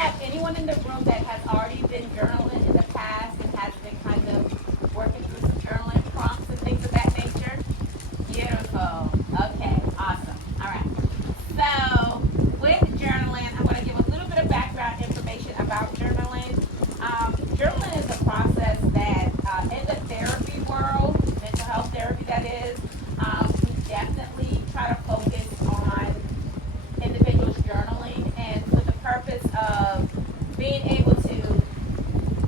have anyone in the room that has already been journaling in the past and has been kind of working through some journaling prompts and things of that nature? Beautiful. Okay, awesome. All right. So with journaling, I'm going to give a little bit of background information about journaling. Journaling is a process that in the therapy world, mental health therapy that is, we definitely try to focus on individuals journaling and with the purpose of being able to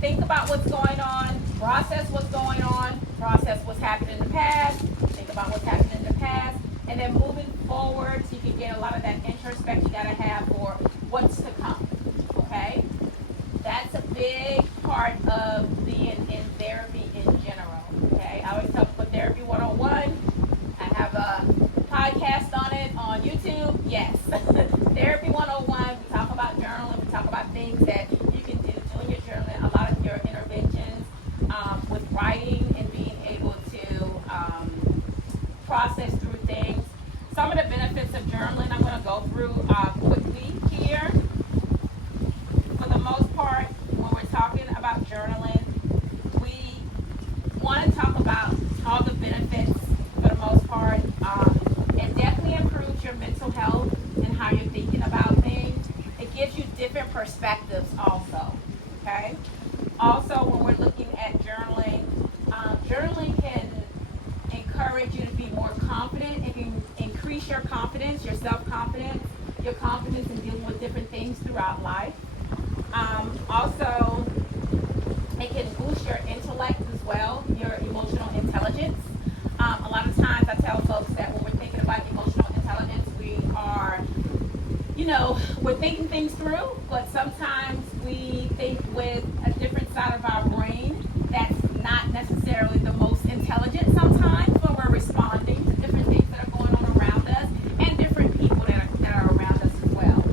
think about what's going on, process what's going on, process what's happened in the past, think about what's happened in the past, and then moving forward so you can get a lot of that introspection you gotta have for what's to come. Okay? That's a big part of being in therapy in general. Okay? I always tell people therapy 101. I have a podcast on it on YouTube. Yes. Therapy 101. We talk about journaling. We talk about things that you can do doing your journaling, a lot of your interventions with writing and being able to process through things. Some of the benefits of journaling I'm going to go through quickly here. For the most part, when we're talking about journaling, we want to talk about all the benefits for the most part. It definitely improves your mental health and how you're thinking about things. It gives you different perspectives also, okay? Also, when we're looking at journaling, journaling can encourage you to be more confident. It can increase your confidence, your self-confidence, your confidence in dealing with different things throughout life. Also, it can boost your intellect as well, your emotional intelligence. A lot of times I tell folks that when we're thinking about emotional intelligence, we are, we're thinking things through, but sometimes we think with a different side of our brain that's not necessarily the most intelligent sometimes when we're responding to different things that are going on around us and different people that are around us as well.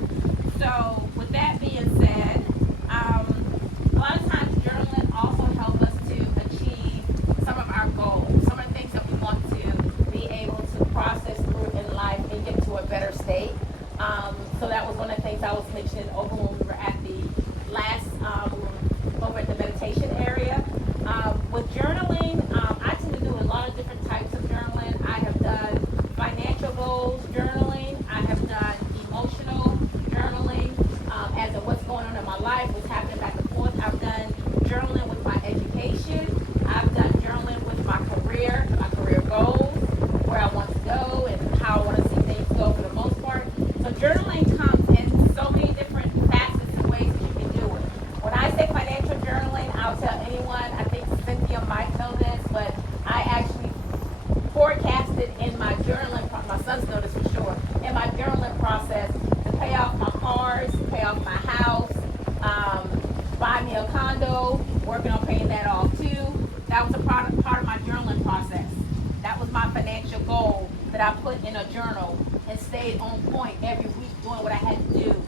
So with that being said, a lot of times journaling also helps us to achieve some of our goals, some of the things that we want to be able to process through in life and get to a better state. So that was one of the things I was mentioning over when we were at the last, over at the meditation area. With journaling, I tend to do a lot of different types of journaling. I have done financial goals journaling. I have done emotional journaling, as of what's going on in my life, what's happening back and forth. I've done journaling with my education. I've done journaling with my career goals, where I want to go and how I want to see things go for the most part. So journaling comes in so many different facets and ways that you can do it. When I say financial journaling, I'll tell anyone, I think Cynthia might know this, but I actually forecasted in my journaling, my sons know this for sure, in my journaling process to pay off my cars, pay off my house, buy me a condo, working on paying that off too. That was a part of my journaling process. That was my financial goal that I put in a journal and stayed on point every week doing what I had to do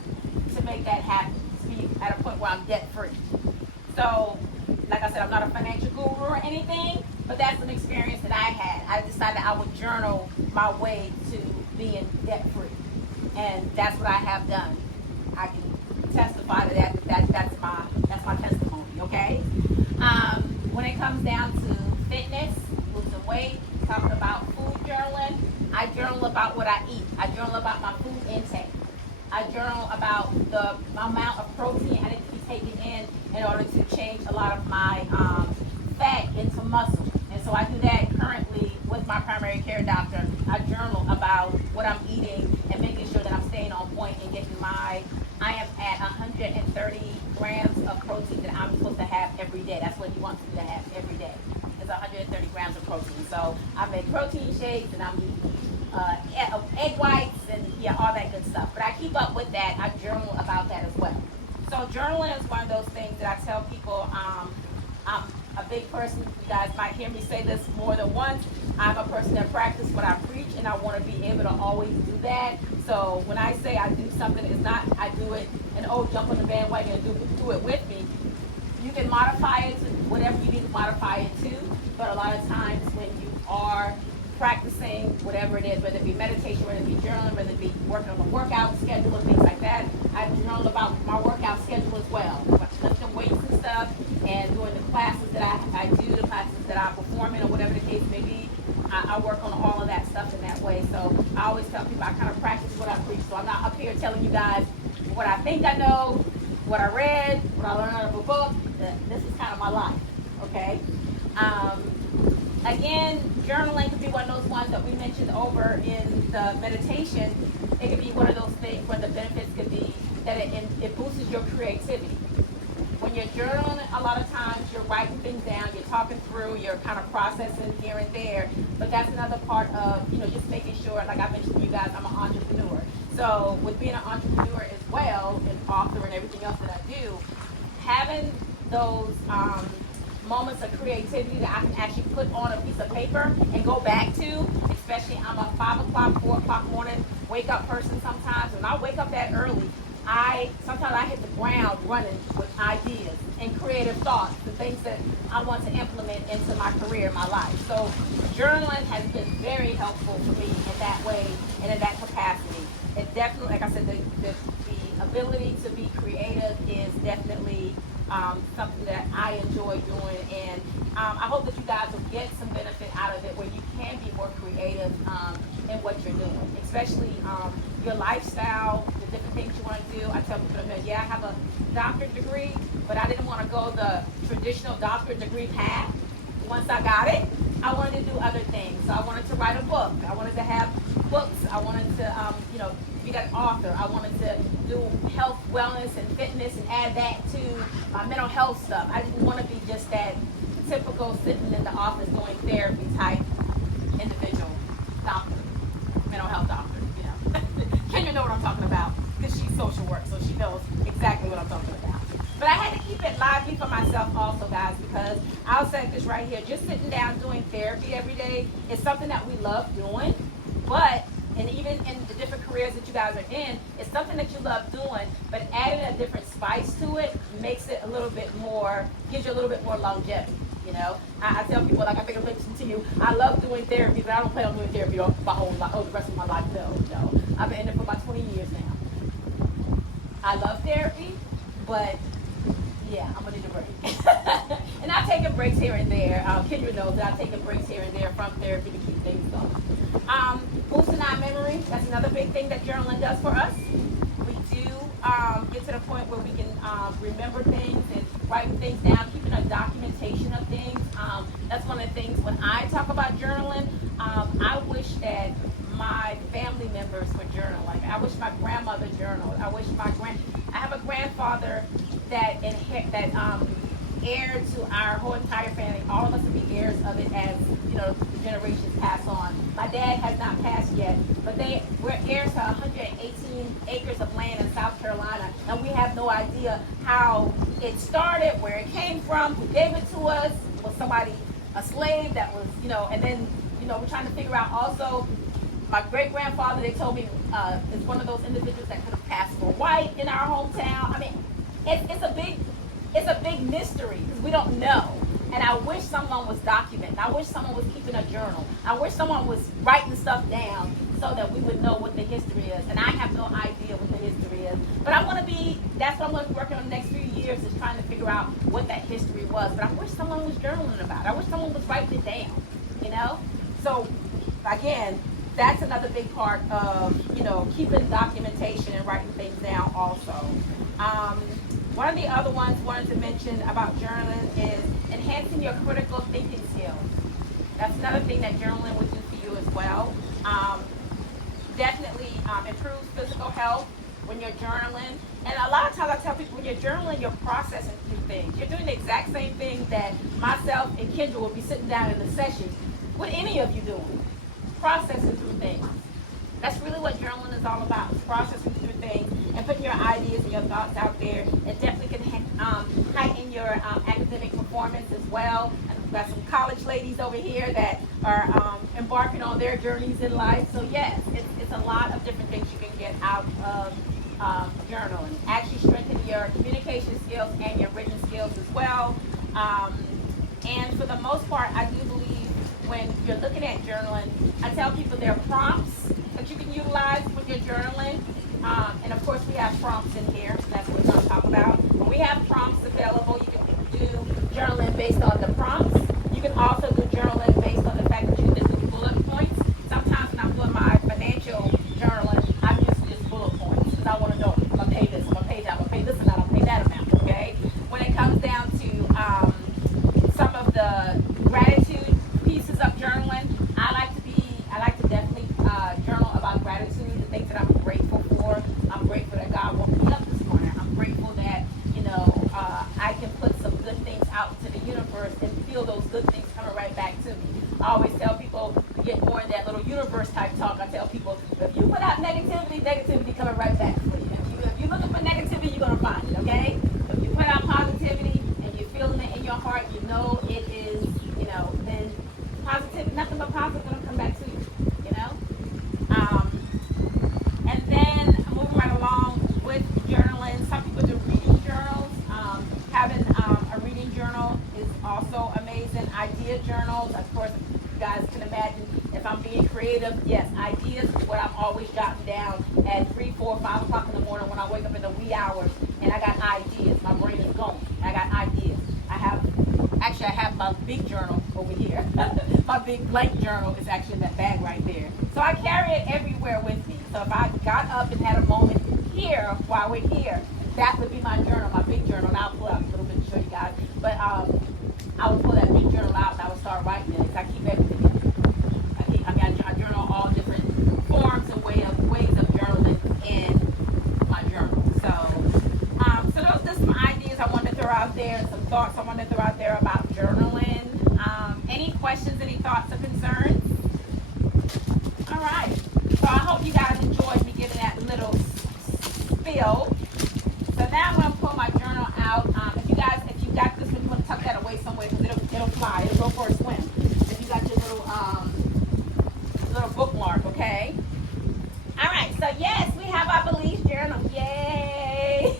to make that happen, to be at a point where I'm debt free. So, like I said, I'm not a financial guru or anything, but that's an experience that I had. I decided I would journal my way to being debt free. And that's what I have done. I can testify to that. That's my testimony, okay? When it comes down to fitness, losing weight, talking about food journaling, I journal about what I eat. I journal about my food intake. I journal about the amount of protein I need to be taking in order to change a lot of my fat into muscle. And so I do that currently with my primary care doctor. I journal about what I'm eating and making sure that I'm staying on point and getting I am at 130 grams of protein that I'm supposed to have every day. That's what he wants me to have every day. It's 130 grams of protein. So I make protein shakes and I'm eating egg whites and all that good stuff. But I keep up with that. I journal about that as well. So journaling is one of those things that I tell people. I'm a big person. You guys might hear me say this more than once. I'm a person that practices what I preach, and I want to be able to always do that. So when I say I do something, it's not I do it and jump on the bandwagon and do it with me. You can modify it to whatever you need to modify it to, but a lot of times when you are practicing whatever it is, whether it be meditation, whether it be journaling, whether it be working on a workout schedule and things like that, I journal about my workout schedule well, lifting weights and stuff, and doing the classes that I do, the classes that I perform in, or whatever the case may be. I work on all of that stuff in that way. So I always tell people I kind of practice what I preach. So I'm not up here telling you guys what I think I know, what I read, what I learned out of a book. This is kind of my life, okay? Again, journaling could be one of those ones that we mentioned over in the meditation. It could be one of those things where the benefits could be that it boosts your creativity. When you're journaling, a lot of times you're writing things down, you're talking through, you're kind of processing here and there. But that's another part of, just making sure, like I mentioned to you guys, I'm an entrepreneur. So with being an entrepreneur as well, and author and everything else that I do, having those moments of creativity that I can actually put on a piece of paper and go back to, especially I'm a 5 o'clock, 4 o'clock morning wake up person sometimes. When I wake up that early, sometimes I hit the ground running with ideas and creative thoughts, the things that I want to implement into my career, my life. So journaling has been very helpful for me in that way and in that capacity. It definitely, like I said, the ability to be creative is definitely something that I enjoy doing, and I hope that you guys will get some benefit out of it where you can be more creative in what you're doing, especially your lifestyle, the different things you want to do. I tell people, I have a doctorate degree, but I didn't want to go the traditional doctorate degree path. Once I got it, I wanted to do other things. So I wanted to write a book. I wanted to have books. I wanted to, be that author. I wanted to do health, wellness, and fitness and add that to my mental health stuff. I didn't want to be just that typical sitting in the office doing therapy type individual doctor, mental health doctor, Kenya know what I'm talking about because she's social work, so she knows exactly what I'm talking about. But I had to keep it lively for myself also, guys, because I'll say this right here. Just sitting down doing therapy every day is something that we love doing, and even in the different careers that you guys are in, it's something that you love doing, but adding a different spice to it makes it a little bit more, gives you a little bit more longevity, I tell people, like I think I mentioned to you, I love doing therapy, but I don't plan on doing therapy the rest of my life. No. I've been in it for about 20 years now. I love therapy, but yeah, I'm gonna need a break. And I've taken breaks here and there. Kendra knows that I've taken breaks here and there from therapy to keep things going. Boosting our memory, that's another big thing that journaling does for us. We do get to the point where we can remember things and write things down, keeping a documentation of things. That's one of the things when I talk about journaling, I wish that my family members would journal. Like I wish my grandmother journaled. I have a grandfather that heir to our whole entire family. All of us will be heirs of it as generations pass on. My dad has not passed yet, but we're heirs to 118 acres of land in South Carolina, and we have no idea how it started, where it came from, who gave it to us. Was somebody a slave that was, and then we're trying to figure out also. My great grandfather, they told me, is one of those individuals that could have passed for white in our hometown. I mean, it's a big mystery because we don't know. And I wish someone was documenting. I wish someone was keeping a journal. I wish someone was writing stuff down so that we would know what the history is. And I have no idea what the history is. But that's what I'm going to be working on the next few years, is trying to figure out what that history was. But I wish someone was journaling about it. I wish someone was writing it down, So, again, that's another big part of, keeping documentation and writing things down also. One of the other ones I wanted to mention about journaling is enhancing your critical thinking skills. That's another thing that journaling would do for you as well. Definitely improves physical health when you're journaling. And a lot of times I tell people, when you're journaling, you're processing through things. You're doing the exact same thing that myself and Kendra will be sitting down in the sessions. What any of you doing? Processing through things. That's really what journaling is all about, processing through things and putting your ideas and your thoughts out there. It definitely can heighten your academic performance as well. And we've got some college ladies over here that are embarking on their journeys in life. So yes, it's a lot of different things you can get out of journaling. Actually strengthen your communication skills and your written skills as well. And for the most part, I do believe when you're looking at journaling, I tell people there are prompts that you can utilize when you're journaling. And of course we have prompts in here, so that's what we're going to talk about. When we have prompts available. You can do journaling based on the prompts. You can also do journaling based on the fact that you just do bullet points. Sometimes when I'm doing my financial journaling, I'm using just bullet points because I want to know, I'm going to pay this, I'm going to pay that, I'm going to pay this amount, I'm going to pay that amount, okay? When it comes down to some of the gratitude pieces of journaling, I like to definitely journal about gratitude, the things that I'm grateful for. I'm grateful that God woke me up this morning. I'm grateful that, I can put some good things out to the universe and feel those good things coming right back to me. I always tell people to get more in that little universe type talk. I tell people, if you put out negativity, negativity coming right back to you. If you're looking for negativity, you're going to find it, okay? If you put out positivity and you're feeling it in your heart, you know it is, then positive, nothing but positive going to come back to you, And then moving right along with journaling, some people do reading journals. Having a reading journal is also amazing. Idea journals, of course, you guys can imagine if I'm being creative, yes, ideas is what I'm always jotting down at 3, 4, 5 o'clock in the morning when I wake up in the wee hours and I got ideas. My brain is going. I got ideas. I have my big journal over here. My big blank journal is actually in that bag right there. So I carry it everywhere with me. So if I got up and had a moment here while we're here, that would be my journal, my big journal. And I'll pull out a little bit to show you guys. But I would pull that big journal out and I would start writing it because I keep everything in. I journal all different forms and ways of journaling in my journal. So those are just some ideas I wanted to throw out there, some thoughts I wanted to throw out there about journaling. Any questions, any thoughts or concerns? All right. So I hope you guys enjoyed me giving that little spill. So now I'm going to pull my journal out. If you got this one, you want to tuck that away somewhere because it'll fly. It'll go for a swim. If you got your little bookmark, okay? All right. So yes, we have our Belize journal. Yay!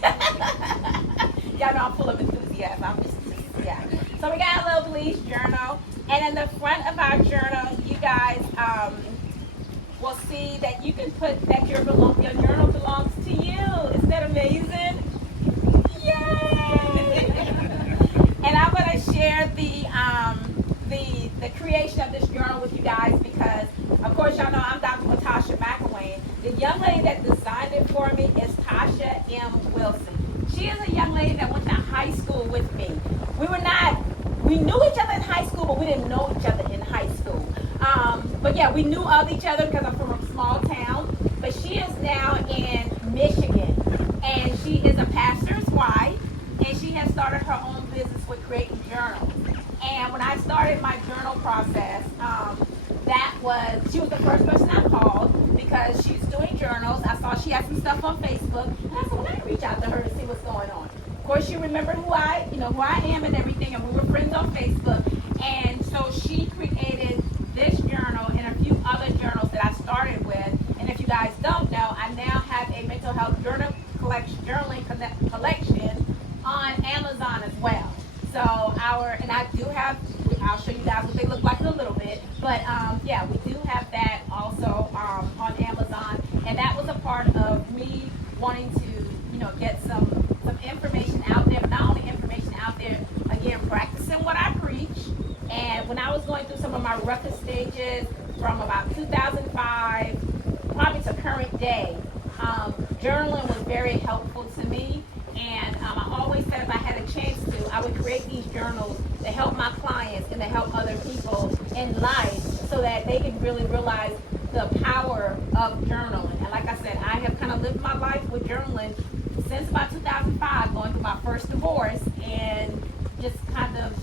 Y'all know I'm full of enthusiasm. I'm just enthusiastic. So we got a little Belize journal. And in the front of our journal, you guys will see that you can put that your journal belongs to you. Isn't that amazing? Yay! And I'm going to share the creation of this journal with you guys because, of course, y'all know I'm Dr. Latasha McElwain. The young lady that designed it for me is Tasha M. Wilson. She is a young lady that went to high school with me. We knew each other in high school, but we didn't know each other in high school. But yeah, we knew of each other because I'm from a small town. But she is now in Michigan, and she is a pastor's wife, and she has started her own business with creating journals. And when I started my journal process, she was the first person I called because she's doing journals. I saw she had some stuff on Facebook, and I said, well, let me reach out to her and see what's going on. Of course, she remembered who I am and everything, and we were friends on Facebook. And so she created this journal and a few other journals that I started with. And if you guys don't know, I now have a mental health journaling collection on Amazon as well. So I'll show you guys what they look like in a little bit. But yeah, we do have that also on Amazon. And that was a part of me wanting to, get some information out there, but not only information out there, again, practicing what I preach. And when I was going through some of my roughest stages from about 2005, probably to current day, journaling was very helpful to me. And I always said if I had a chance to, I would create these journals to help my clients and to help other people in life so that they can really realize the power of journaling. And like I said, I have kind of lived my life with journaling since about 2005, going through my first divorce, and just kind of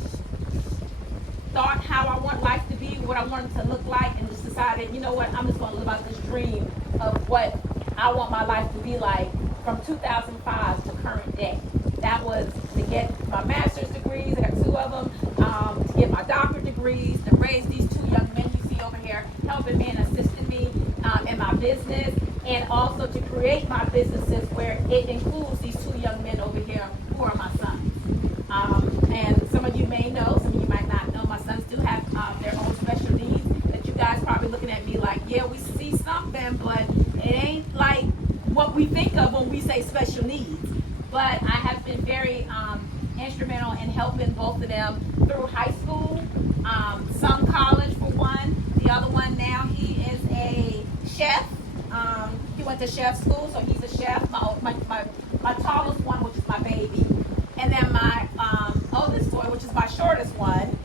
thought how I want life to be, what I want it to look like, and just decided, you know what, I'm just going to live out this dream of what I want my life to be like from 2005 to current day. That was to get my master's degrees, I got 2 of them, to get my doctorate degrees, to raise these 2 young men you see over here, helping me and assisting me in my business, and also to create my businesses where it includes these 2 young men over here who are my sons. And some of you may know, some of you might not know, my sons do have their own special needs that you guys probably looking at me like, yeah, we see something, but it ain't like what we think of when we say special needs. But I have been been very instrumental in helping both of them through high school, some college for one. The other one now, he is a chef. He went to chef school, so he's a chef. My tallest one, which is my baby, and then my oldest boy, which is my shortest one,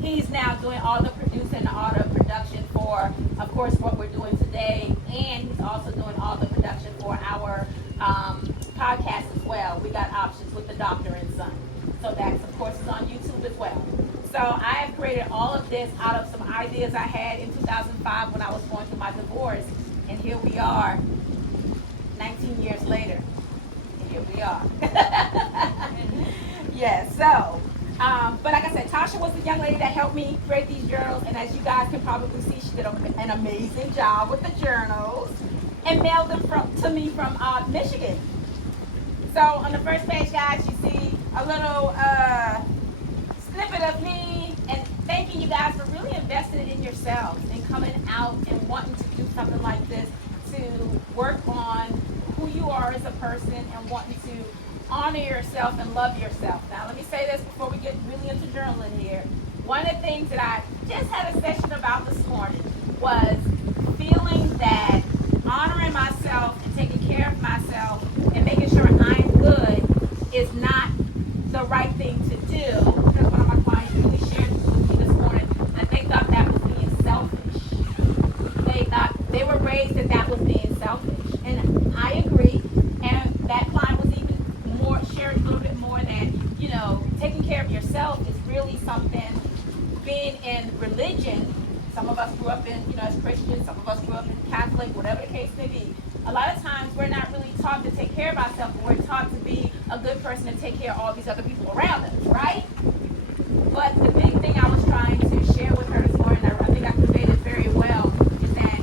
he's now doing all the producing, all the production for, of course, what we're doing today, and he's also doing all the production for our podcast as well. We got options with the Doctor and Son, so that's, of course, is on YouTube as well. So I have created all of this out of some ideas I had in 2005 when I was going through my divorce, and here we are, 19 years later, and here we are. Yes, so, but like I said, Tasha was the young lady that helped me create these journals, and as you guys can probably see, she did an amazing job with the journals and mailed them to me from Michigan. So on the first page, guys, you see a little snippet of me, and thanking you guys for really investing in yourselves and coming out and wanting to do something like this to work on who you are as a person and wanting to honor yourself and love yourself. Now, let me say this before we get really into journaling here. One of the things that I just had a session about this morning was feeling that honoring myself and taking care of myself and making sure I'm good is not the right thing to do. Because one of my clients really shared with me this morning that they thought that was being selfish. They thought they were raised that was being selfish. And I agree. And that client was even more, shared a little bit more that, you know, taking care of yourself is really something. Being in religion, some of us grew up in, you know, as Christians, some of us grew up in Catholic, whatever the case may be. A lot of times we're not really taught to take care of ourselves, but we're taught to be a good person and take care of all these other people around us, right? But the big thing I was trying to share with her this morning, I think I conveyed it very well, is that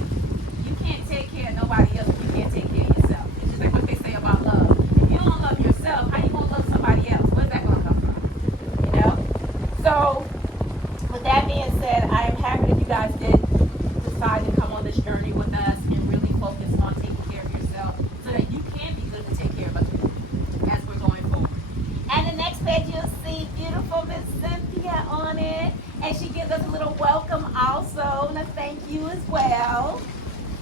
you can't take care of nobody else if you can't take care of yourself. It's just like what they say about love. If you don't love yourself, how you going to love somebody else? Where's that going to come from? You know? So, with that being said, I am happy that you guys did decide to come on this journey with us and really focus on taking care of yourself so that you can be good to take care of other people as we're going forward. And the next page you'll see beautiful Miss Cynthia on it, and she gives us a little welcome also and a thank you as well.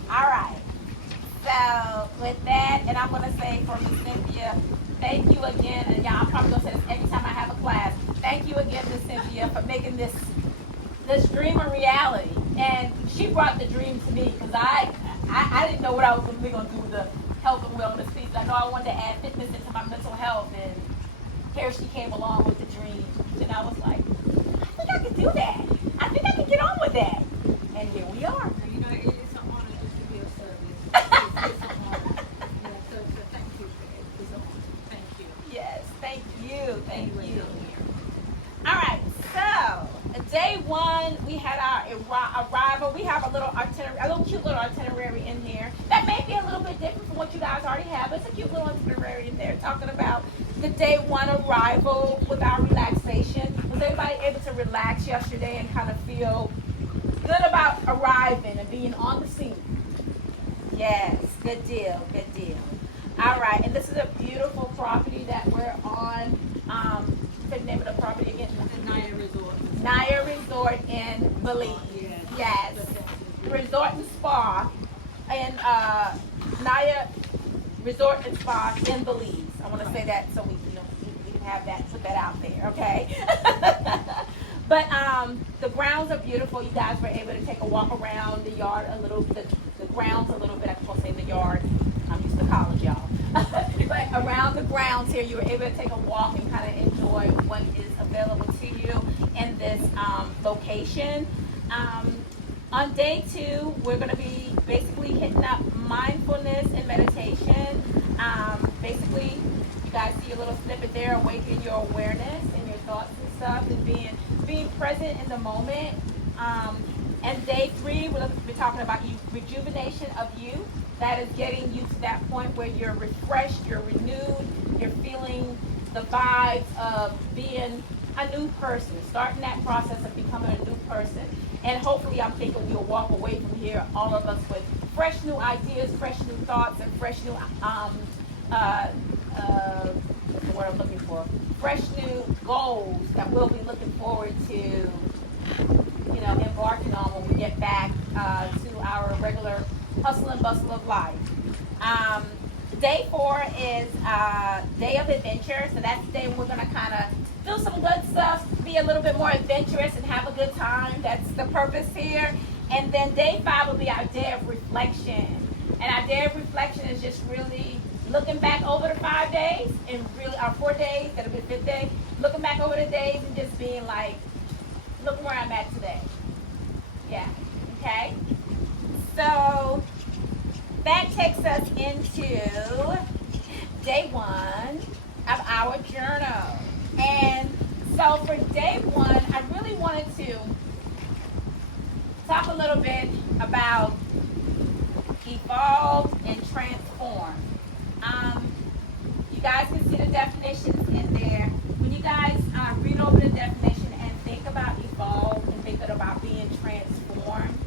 All right. So with that, and I'm going to say for Miss Cynthia, thank you again, and y'all, I'm probably going to say this every time I have a class. Thank you again, Miss Cynthia, for making this dream a reality. And she brought the dream to me because I didn't know what I was going to do with the health and wellness piece. I know I wanted to add fitness into my mental health, and here she came along with the dream. And I was like, I think I can do that. I think I can get on with that. And here we are. You know, it's an honor just to be of service. It's an honor. Yeah, so thank you for it. It's an honor. Thank you. Yes, thank you. Thank you. All right, so day one, we had our arrival. We have a little itinerary, a little cute little itinerary in here that may be a little bit different from what you guys already have. It's a cute little itinerary in there talking about the day one arrival with our relaxation. Was everybody able to relax yesterday and kind of feel good about arriving and being on the scene? Yes, good deal, good deal. All right, and this is a beautiful property that we're on. The name of the property again? The Naya Resort. Naya Resort in Belize. Yes. Resort and Spa in Naya Resort and Spa in Belize. I want to say that so we can have that, put that out there, okay? But the grounds are beautiful. You guys were able to take a walk around the yard a little, the grounds a little bit. I was going to say the yard. I'm used to college, y'all. But around the grounds here, you were able to take a walk and kind of enjoy what is available to you in this location. On day two, we're going to be basically hitting up mindfulness and meditation. Basically, you guys see a little snippet there, awaken your awareness and your thoughts and stuff, and being present in the moment. And day three, we'll be talking about rejuvenation of you. That is getting you to that point where you're refreshed, you're renewed, you're feeling the vibes of being a new person, starting that process of becoming a new person. And hopefully, I'm thinking we'll walk away from here, all of us, with fresh new ideas, fresh new thoughts, and fresh new is the word I'm looking for. Fresh new goals that we'll be looking forward to, embarking on when we get back to our regular hustle and bustle of life. Um, Day 4 is day of adventure. So that's the day when we're going to kind of do some good stuff, be a little bit more adventurous and have a good time. That's the purpose here. And then day 5 will be our day of reflection. And our day of reflection is just really looking back over the 5 days and really our 4 days, that'll be the 5th day, looking back over the days and just being like, look where I'm at today. Yeah. Okay. So that takes us into day 1 of our journal. And so for day 1, I really wanted to talk a little bit about evolve and transform. You guys can see the definitions in there. When you guys read over the definition and think about evolve and think about being transformed,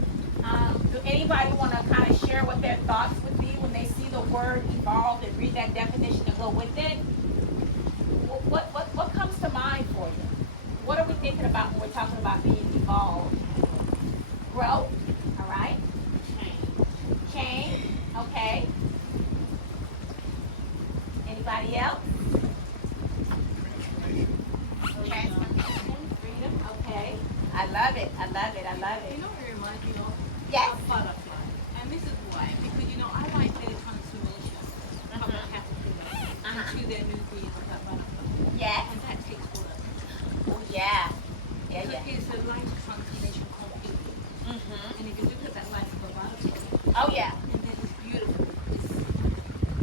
do anybody want to kind of share what their thoughts would be when they see the word evolve and read that definition and go with it? What comes to mind for you? What are we thinking about when we're talking about being evolved? Growth, all right. Change, okay. Anybody else? Transformation, freedom, okay. I love it. I love it. I love it. You know what it reminds me of? Yes. A butterfly. And this is why. Because, I like their transformation from a caterpillar into their new being of that butterfly. Yes. And that takes work. Oh, yeah. Yeah, So yeah. it's a life transformation completely. Mm-hmm. And if you look at that life of a butterfly, Oh, yeah. and then it's beautiful.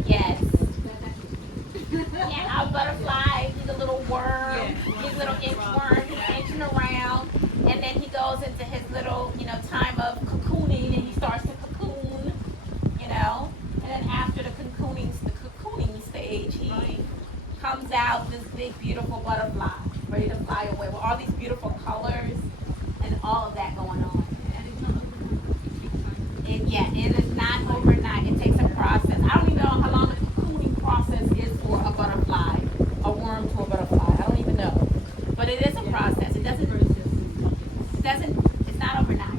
Yes. It's Yeah, our butterfly, he's a little worm. Yeah. He's a little inchworm. He's inching around. And then he goes into his little, time of cocooning, and he starts to cocoon, And then after the cocooning stage, he comes out this big, beautiful butterfly, ready to fly away with all these beautiful colors and all of that going on. and it's not overnight. It takes time. It is not overnight. It takes a process. I don't even know how long the cocooning process is for a butterfly, a worm to a butterfly. I don't even know. But it is a process. It's not overnight.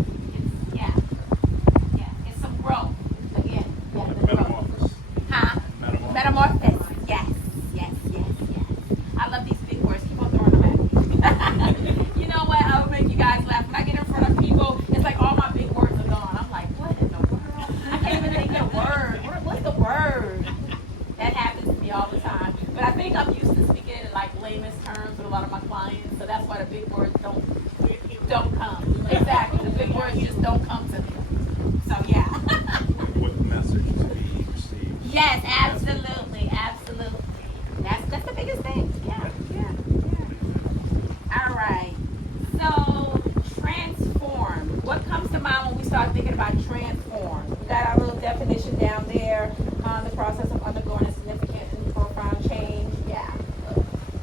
It's some growth. Again, the growth. Metamorphosis. Huh? Metamorphosis. Metamorphosis. Yes. I love these big words. Keep on throwing them at me. You know what? I will make you guys laugh. When I get in front of people, it's like all my big words are gone. I'm like, what in the world? I can't even think of the word. What's the word? That happens to me all the time. But I think I'm used to speaking in like layman's terms with a lot of my clients, so that's why the big words don't come. Exactly. The big words just don't come to me. So yeah. What message to be received? Yes, absolutely. That's the biggest thing. Yeah. All right. So transform. What comes to mind when we start thinking about transform? We got our little definition down there on the process of undergoing a significant and profound change. Yeah.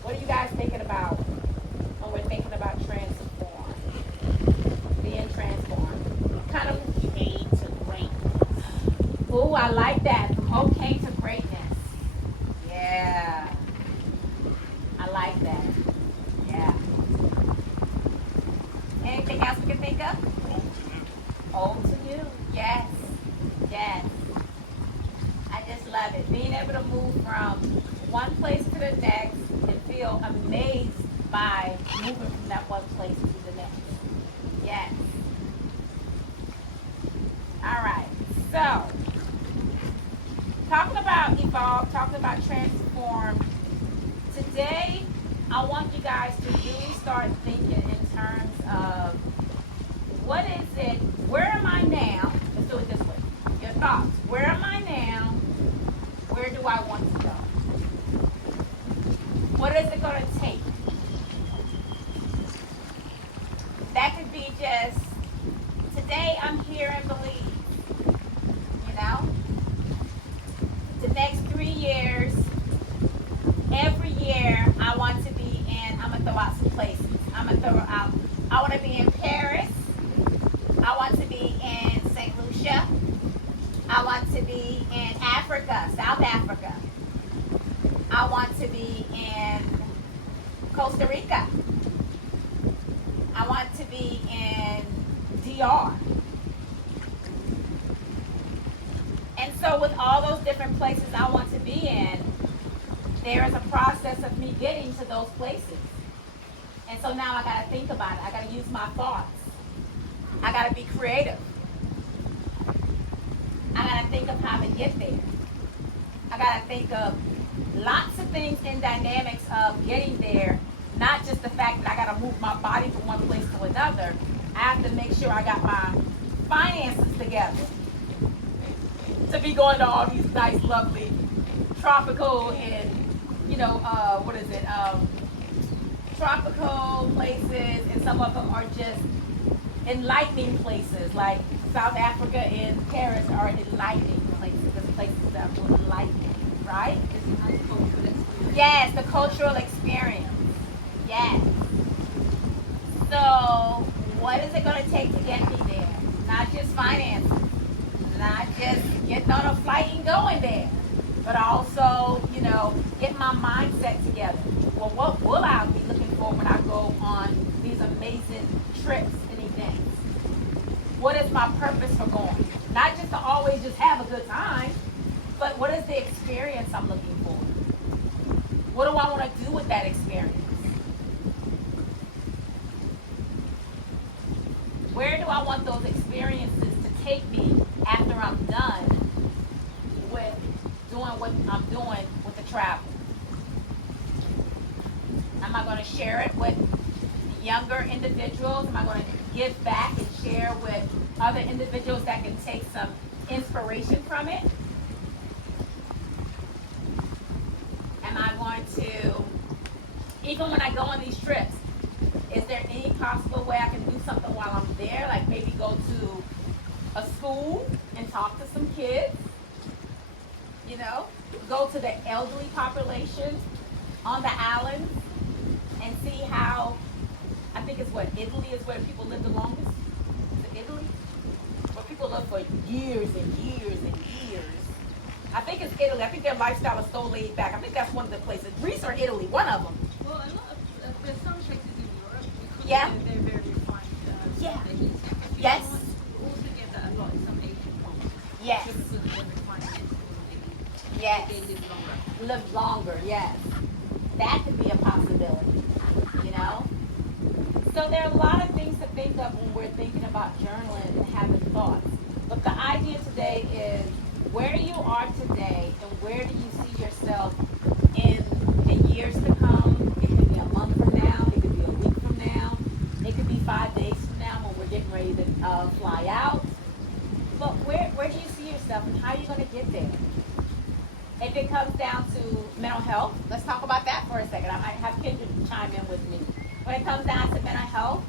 What are you guys thinking about when we're thinking about transform? Being transformed. Kind of Okay to greatness. ooh, I like that. From okay to greatness. Yeah. I like that. Yeah. Anything else we can think of? Old to new. Yes. I just love it. Being able to move from one place to the next and feel amazed by moving from that one place to the next. Yes. All right. So, talking about evolve, talking about transform, today I want you guys to really start thinking in terms of what is it, where am I now? Let's do it this way. Your thoughts. Where am I now? Where do I want to go? What is it going to take? That could be just, today I'm here in Belize. The next 3 years, every year I want to be in, I'm going to throw out some places. I want to be in Paris. I want to be in St. Lucia. I want to be in Africa, South Africa. I want to be Costa Rica. I want to be in DR. And so with all those different places I want to be in, there is a process of me getting to those places. And so now I got to think about it. I got to use my thoughts. I got to be creative. I got to think of how to get there. I got to think of lots of things in dynamics of getting there, not just the fact that I got to move my body from one place to another. I have to make sure I got my finances together to be going to all these nice, lovely, tropical and, tropical places, and some of them are just enlightening places, like South Africa and Paris are enlightening places. There's places that are enlightening, right? It's a nice cultural experience. Yes, the cultural experience. Yes. So, what is it going to take to get me there? Not just finances, not just getting on a flight and going there, but also, get my mindset together. Well, what will I be looking for when I go on these amazing trips and events? What is my purpose for going? Not just to always just have a good time, but what is the experience I'm looking for? What do I want to do with that experience? Where do I want those experiences to take me after I'm done with doing what I'm doing with the travel? Am I going to share it with younger individuals? Am I going to give back and share with other individuals that can take some inspiration from it? Am I going to, even when I go on these trips, is there any possible way I can do something while I'm there? Like maybe go to a school and talk to some kids, go to the elderly population on the islands and see how, I think it's Italy is where people live the longest. Is it Italy? Where people live for years and years and years. I think it's Italy. I think their lifestyle is so laid back. I think that's one of the places. Greece or Italy, one of them. Well, a lot of, there's some places in Europe because Yeah. they're very refined. Yeah. Cities. But you Yes. also get that a lot in some Asian countries. Yes. Just because they're refined and Yes. they live longer. Live longer, yes. That could be a possibility, So there are a lot of things to think of when we're thinking about journaling and having thoughts. But the idea today is where you are today and where do you see yourself in the years to come? It could be a month from now, it could be a week from now, it could be 5 days from now when we're getting ready to fly out. But where do you see yourself and how are you going to get there? If it comes down to mental health, let's talk about that for a second. I might have Kendra chime in with me. When it comes down to mental health,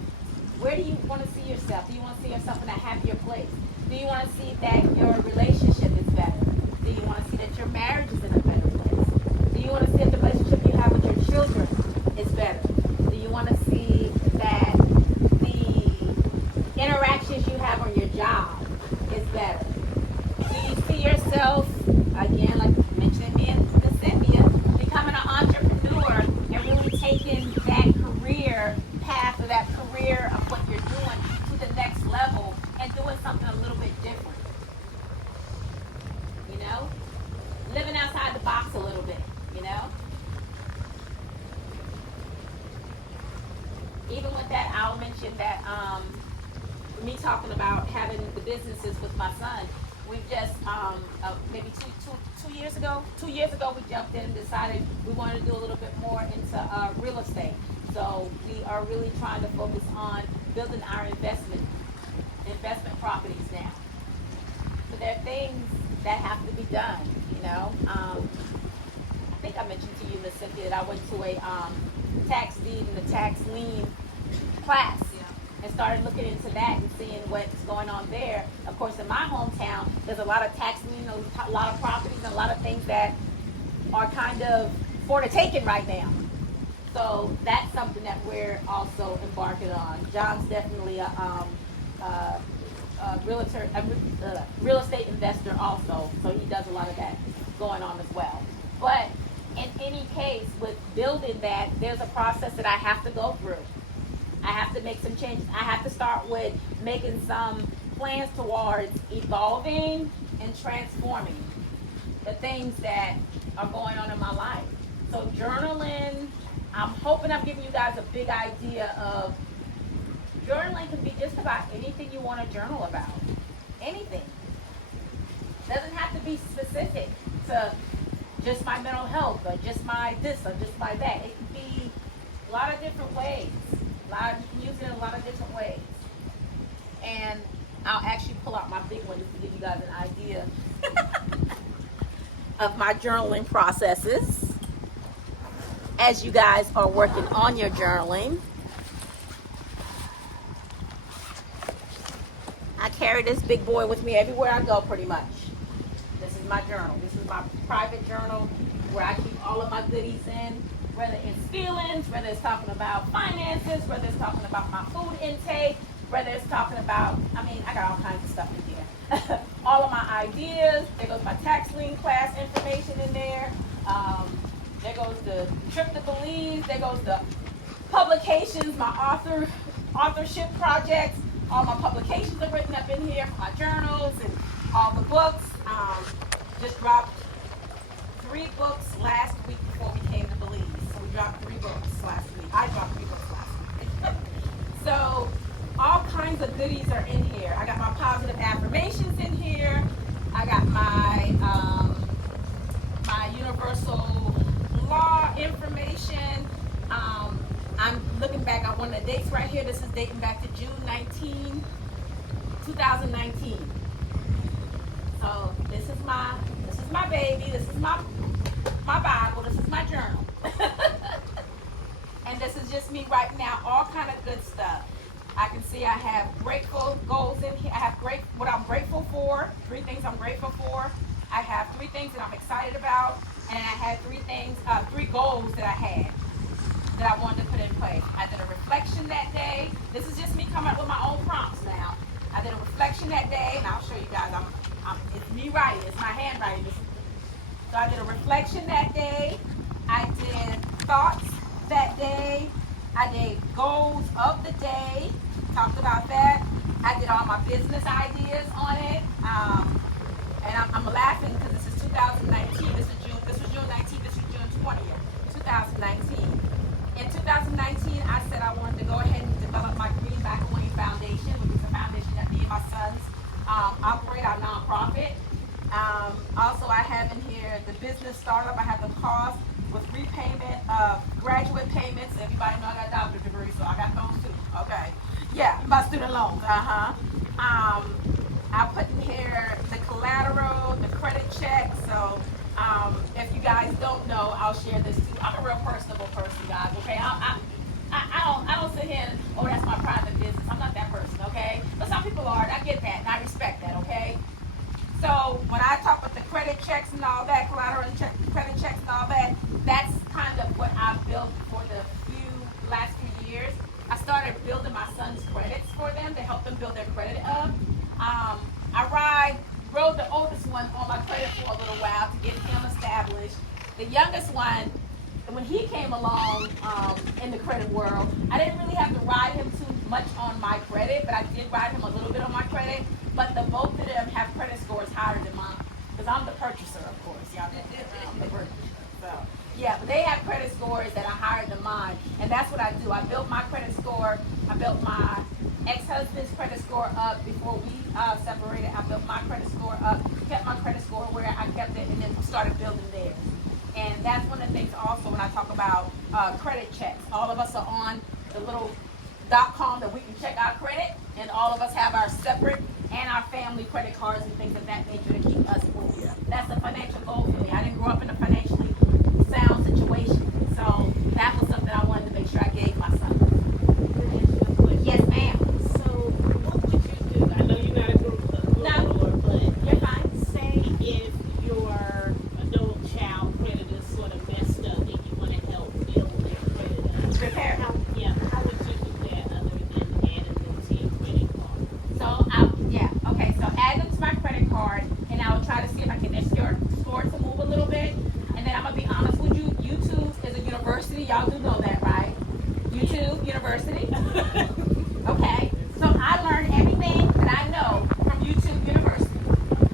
where do you want to see yourself? Do you want to see yourself in a happier place? Do you want to see that your relationship is better? Do you want to see that your marriage is in a better place? Do you want to see that the relationship you have with your children is better? Do you want to see that the interactions you have on your job is better? Do you see yourself, again, like mentioning me and Cynthia, becoming an entrepreneur and really taking that career path or that career of what you're doing to the next level and doing something a little bit different? Living outside the box a little bit, Even with that, I'll mention that me talking about having the businesses with my son, we've just maybe two years ago we jumped in and decided we wanted to do a little bit more into real estate. So we are really trying to focus on building our investment properties now. So there are things that have to be done, I think I mentioned to you, Miss Cynthia, that I went to a tax deed and the tax lien class. And started looking into that and seeing what's going on there. Of course, in my hometown, there's a lot of tax lien, a lot of properties, and a lot of things that are kind of for the taking right now. So that's something that we're also embarking on. John's definitely a realtor, real estate investor also, so he does a lot of that going on as well. But in any case, with building that, there's a process that I have to go through. I have to make some changes. I have to start with making some plans towards evolving and transforming the things that are going on in my life. So journaling, I'm hoping I'm giving you guys a big idea of journaling can be just about anything you want to journal about. Anything. Doesn't have to be specific to just my mental health or just my this or just my that. It can be a lot of different ways. You can use it in a lot of different ways. And I'll actually pull out my big one just to give you guys an idea of my journaling processes as you guys are working on your journaling. I carry this big boy with me everywhere I go pretty much. This is my journal. This is my private journal where I keep all of my goodies in, whether it's feelings, whether it's talking about finances, whether it's talking about my food intake, whether it's talking about, I got all kinds of stuff in here. All of my ideas. There goes my tax lien class information in there. There goes the trip to Belize. There goes the publications, my authorship projects. All my publications are written up in here for my journals and all the books. Just dropped 3 books last week before we came to Belize. So we dropped 3 books last week. I dropped 3 books last week. So all kinds of goodies are in here. I got my positive affirmations in here. I got my my universal law information. I'm looking back on one of the dates right here. This is dating back to June 19, 2019. So this is my baby. This is my Bible. This is my journal. And this is just me right now. All kind of good stuff. I can see I have grateful goals in here. I have what I'm grateful for. 3 things I'm grateful for. I have 3 things that I'm excited about, and I had 3 goals that I had that I wanted to put in place. I did a reflection that day. This is just me coming up with my own prompts now. I did a reflection that day, and I'll show you guys. It's me writing. It's my handwriting. So I did a reflection that day. I did thoughts that day. I did goals of the day. Talked about that. I did all my business ideas on it. And I'm laughing because this is 2019. This was June 19th. This was June 20th, 2019. In 2019, I said I wanted to go ahead and develop my Green Back Away Foundation, which is a foundation that me and my sons operate, our nonprofit. Also, I have in here the business startup. I have the cost with repayment of graduate payments. Everybody know I got a doctorate degree, so I got those too. Okay. Yeah, my student loans. I put in here the collateral, the credit check. So if you guys don't know, I'll share this too. I'm a real personable person, guys. Okay, I don't sit here and, oh, that's my private business. I'm not that person. Okay, but some people are, and I get that, and I respect that. Okay. So when I talk with the credit checks and all that, collateral and credit checks and all that, that's kind of what I've built for the last few years. I started building my son's credits for them to help them build their credit up. I rode the oldest one on my credit for a little while to get him established. The youngest one, when he came along in the credit world, I didn't really have to ride him too much on my credit, but I did ride him a little bit on my credit. But both of them have credit scores higher than mine, because I'm the purchaser, of course. Y'all know I'm the purchaser. So yeah, but they have credit scores that are higher than mine, and that's what I do. I built my credit score. I built my ex-husband's credit score up before we separated. I built my credit score up, kept my credit score where I kept it, and then started building theirs. And that's one of the things also when I talk about credit checks. All of us are on the little .com that we can check our credit, and all of us have our separate and our family credit cards and things of that nature to keep us moving. That's a financial goal for me. I didn't grow up in a financially sound situation, so that was something I wanted to make sure I gave my son. Yes, ma'am. So, what would you do? I know you're not a group but You're fine. say if your adult child credit is sort of messed up and you want to help build their credit up. Repair. How would you do that other than adding them to your credit card? So add them to my credit card, and I will try to see if I can get your score to move a little bit. And then I'm gonna be honest with you, University. Okay, so I learned everything that I know from YouTube University.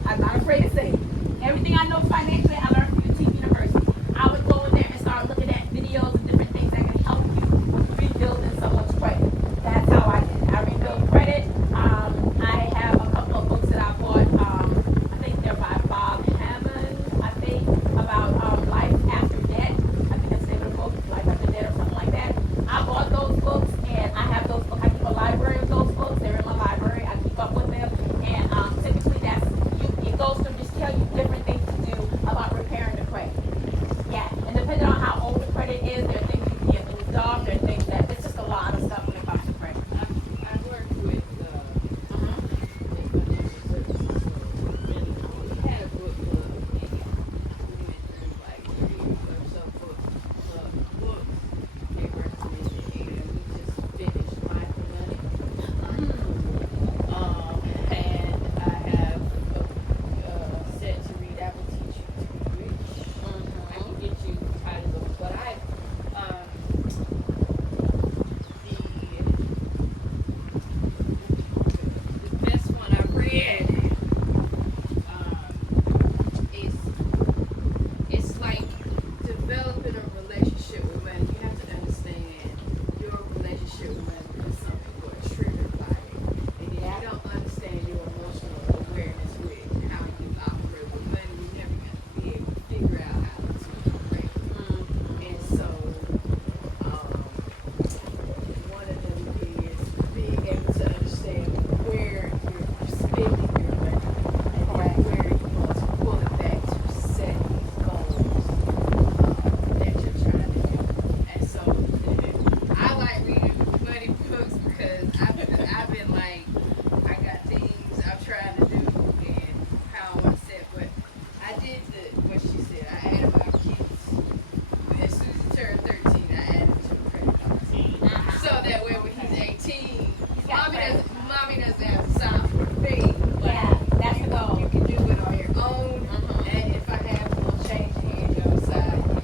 I'm not afraid to say it. Everything I know financially, I learned from YouTube University. I would go in there and start looking at videos and different things that can help you with rebuilding someone's credit. That's how I did it. I rebuild credit. I have a couple of books that I bought. I think they're by Bob Hammond. I think about life after debt. I think that's the name of the book, Life After Debt or something like that. I bought those books and I have those books. I keep a library of those books. They're in my library. I keep up with them. And typically that's it goes through just tell you different things to do about repairing the credit. Yeah, and depending on how old the credit is, there are things you can get moved off. There are things that it's just a lot of stuff when it comes to credit. I work with financial services, and we had a book club, and we went through like 3 or so books. They recommended, and we just finished Life and Money. And I have a set to read. I will teach you to be rich. I can get you titles, but the best one I read is it's like developing a relationship with money. You have to understand your relationship with money because some people are triggered by it, and if you don't understand your emotional awareness with how you operate with money, you're never going to be able to figure out how to operate. And so, one of them is being able to understand where you're spending your money and where you want to pull it back to set these goals that you're trying to do. And so, I like reading money books because I've been like, I got things I'm trying to do and how I want to set, but I did what she said. I added my kids. As soon as he turned 13, I added to a credit card. So that way when he's 18, mommy doesn't have to sign for a fee. Yeah, that's the goal. You can do it on your own. And if I have a little change in on the side, but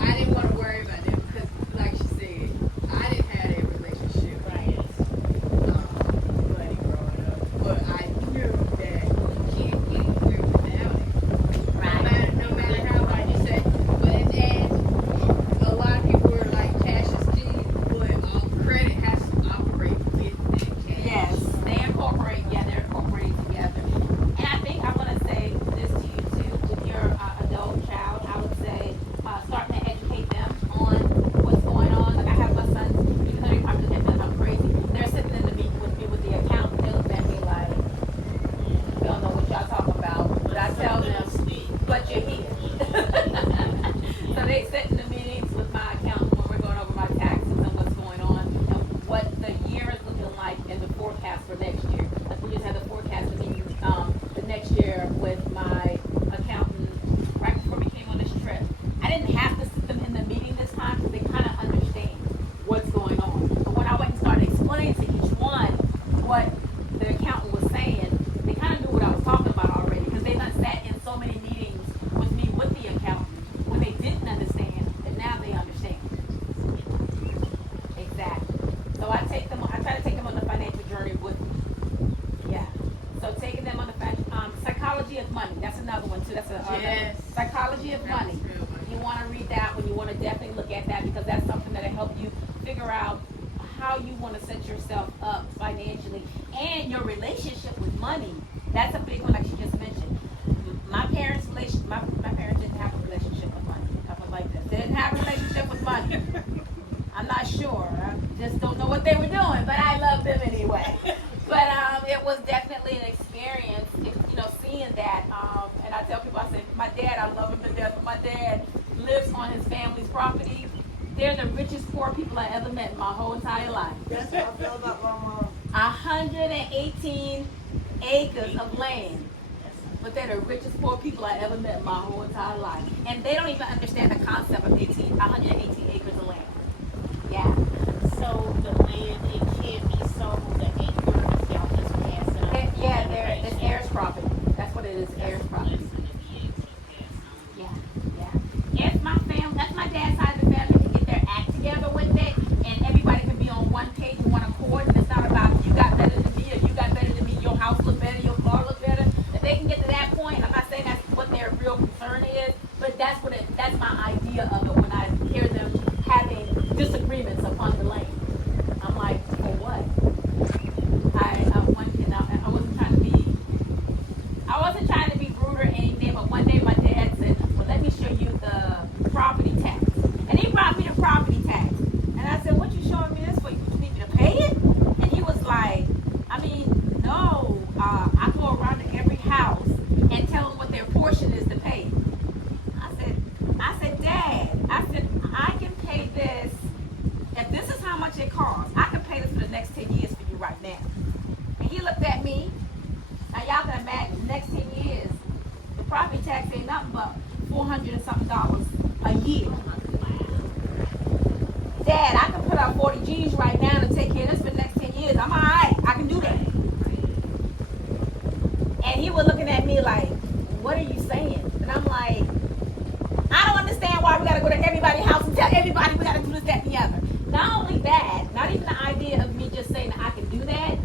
I didn't want to worry about them because, like she said, I didn't have that relationship with money growing up. But I knew that you can't get anywhere without it. No matter how hard you say. But then a lot of people are like cash is king, but credit has to operate with that cash. Yes, they're incorporated together. And I think I want to say this to you too, with your adult child, I would say starting to educate them on what's going on. Like I have my sons, even though they probably look at me like I'm crazy, they're sitting in the meeting with me with the accountant, they look at me like, we don't know what y'all talking about. But I tell them, but you're here. So they sit in the meetings with my accountant when we're going over my taxes and what's going on and what the year is looking like and the forecast for next year. Like we just had the forecast meeting the next year with my accountant right before we came on this trip. I didn't have to sit them in the meeting this time because they kind of understand what's going on. But when I went and started explaining to each one what the accountant was saying, they kind of knew what I was talking about already because they done sat in so many meetings with me with the accountant when they didn't understand, and now they understand. Exactly. So I try to take them on the financial journey with me. Yeah. So taking them on the psychology of money. That's another one too. That's Yes. Psychology of money. That's real money. You want to read that one. You want to definitely look at that because that's something that'll help you figure out how you want to set yourself up financially and your relationship with money. That's a big one, like she just mentioned. My parents' my parents didn't have a relationship with money. I put it like this. They didn't have a relationship with money. I'm not sure. I just don't know what they were doing, but I love them anyway. But it was definitely an experience, seeing that. And I tell people, I say, my dad, I love him to death, but my dad lives on his family's property. They're the richest poor people I ever met in my whole entire life. That's how I feel about my mom. 118 acres of land. But they're the richest poor people I ever met in my whole entire life. And they don't even understand the concept of 118 acres of land. Yeah. So the land, it can't be sold, the acres, y'all just pass it on. Yeah, it's heirs property. That's what it is, heirs property. Yeah, yeah. It's my family, that's my dad's side that's my idea of it when I hear them having disagreements upon the land. I'm like, for what? I wasn't trying to be rude or anything, but one day my dad said, well, let me show you the property tax. And he brought me the property tax. And I said, what you showing me this for? You need me to pay it? And he was like, I mean, no, I go around to every house and tell them what their portion is to pay. I said, Dad, I can pay this. If this is how much it costs, I can pay this for the next 10 years for you right now. And he looked at me. Now y'all can imagine, the next 10 years, the property tax ain't nothing but $400 and something a year. Dad, I can put out 40 G's right now to take care of this for the next 10 years. I'm all right. I can do that. And he was looking at me like, what are you saying? And I'm like, I don't understand why we got to go to everybody's house and tell everybody we got to do this, that, and the other. Not only that, not even the idea of me just saying that I can do that.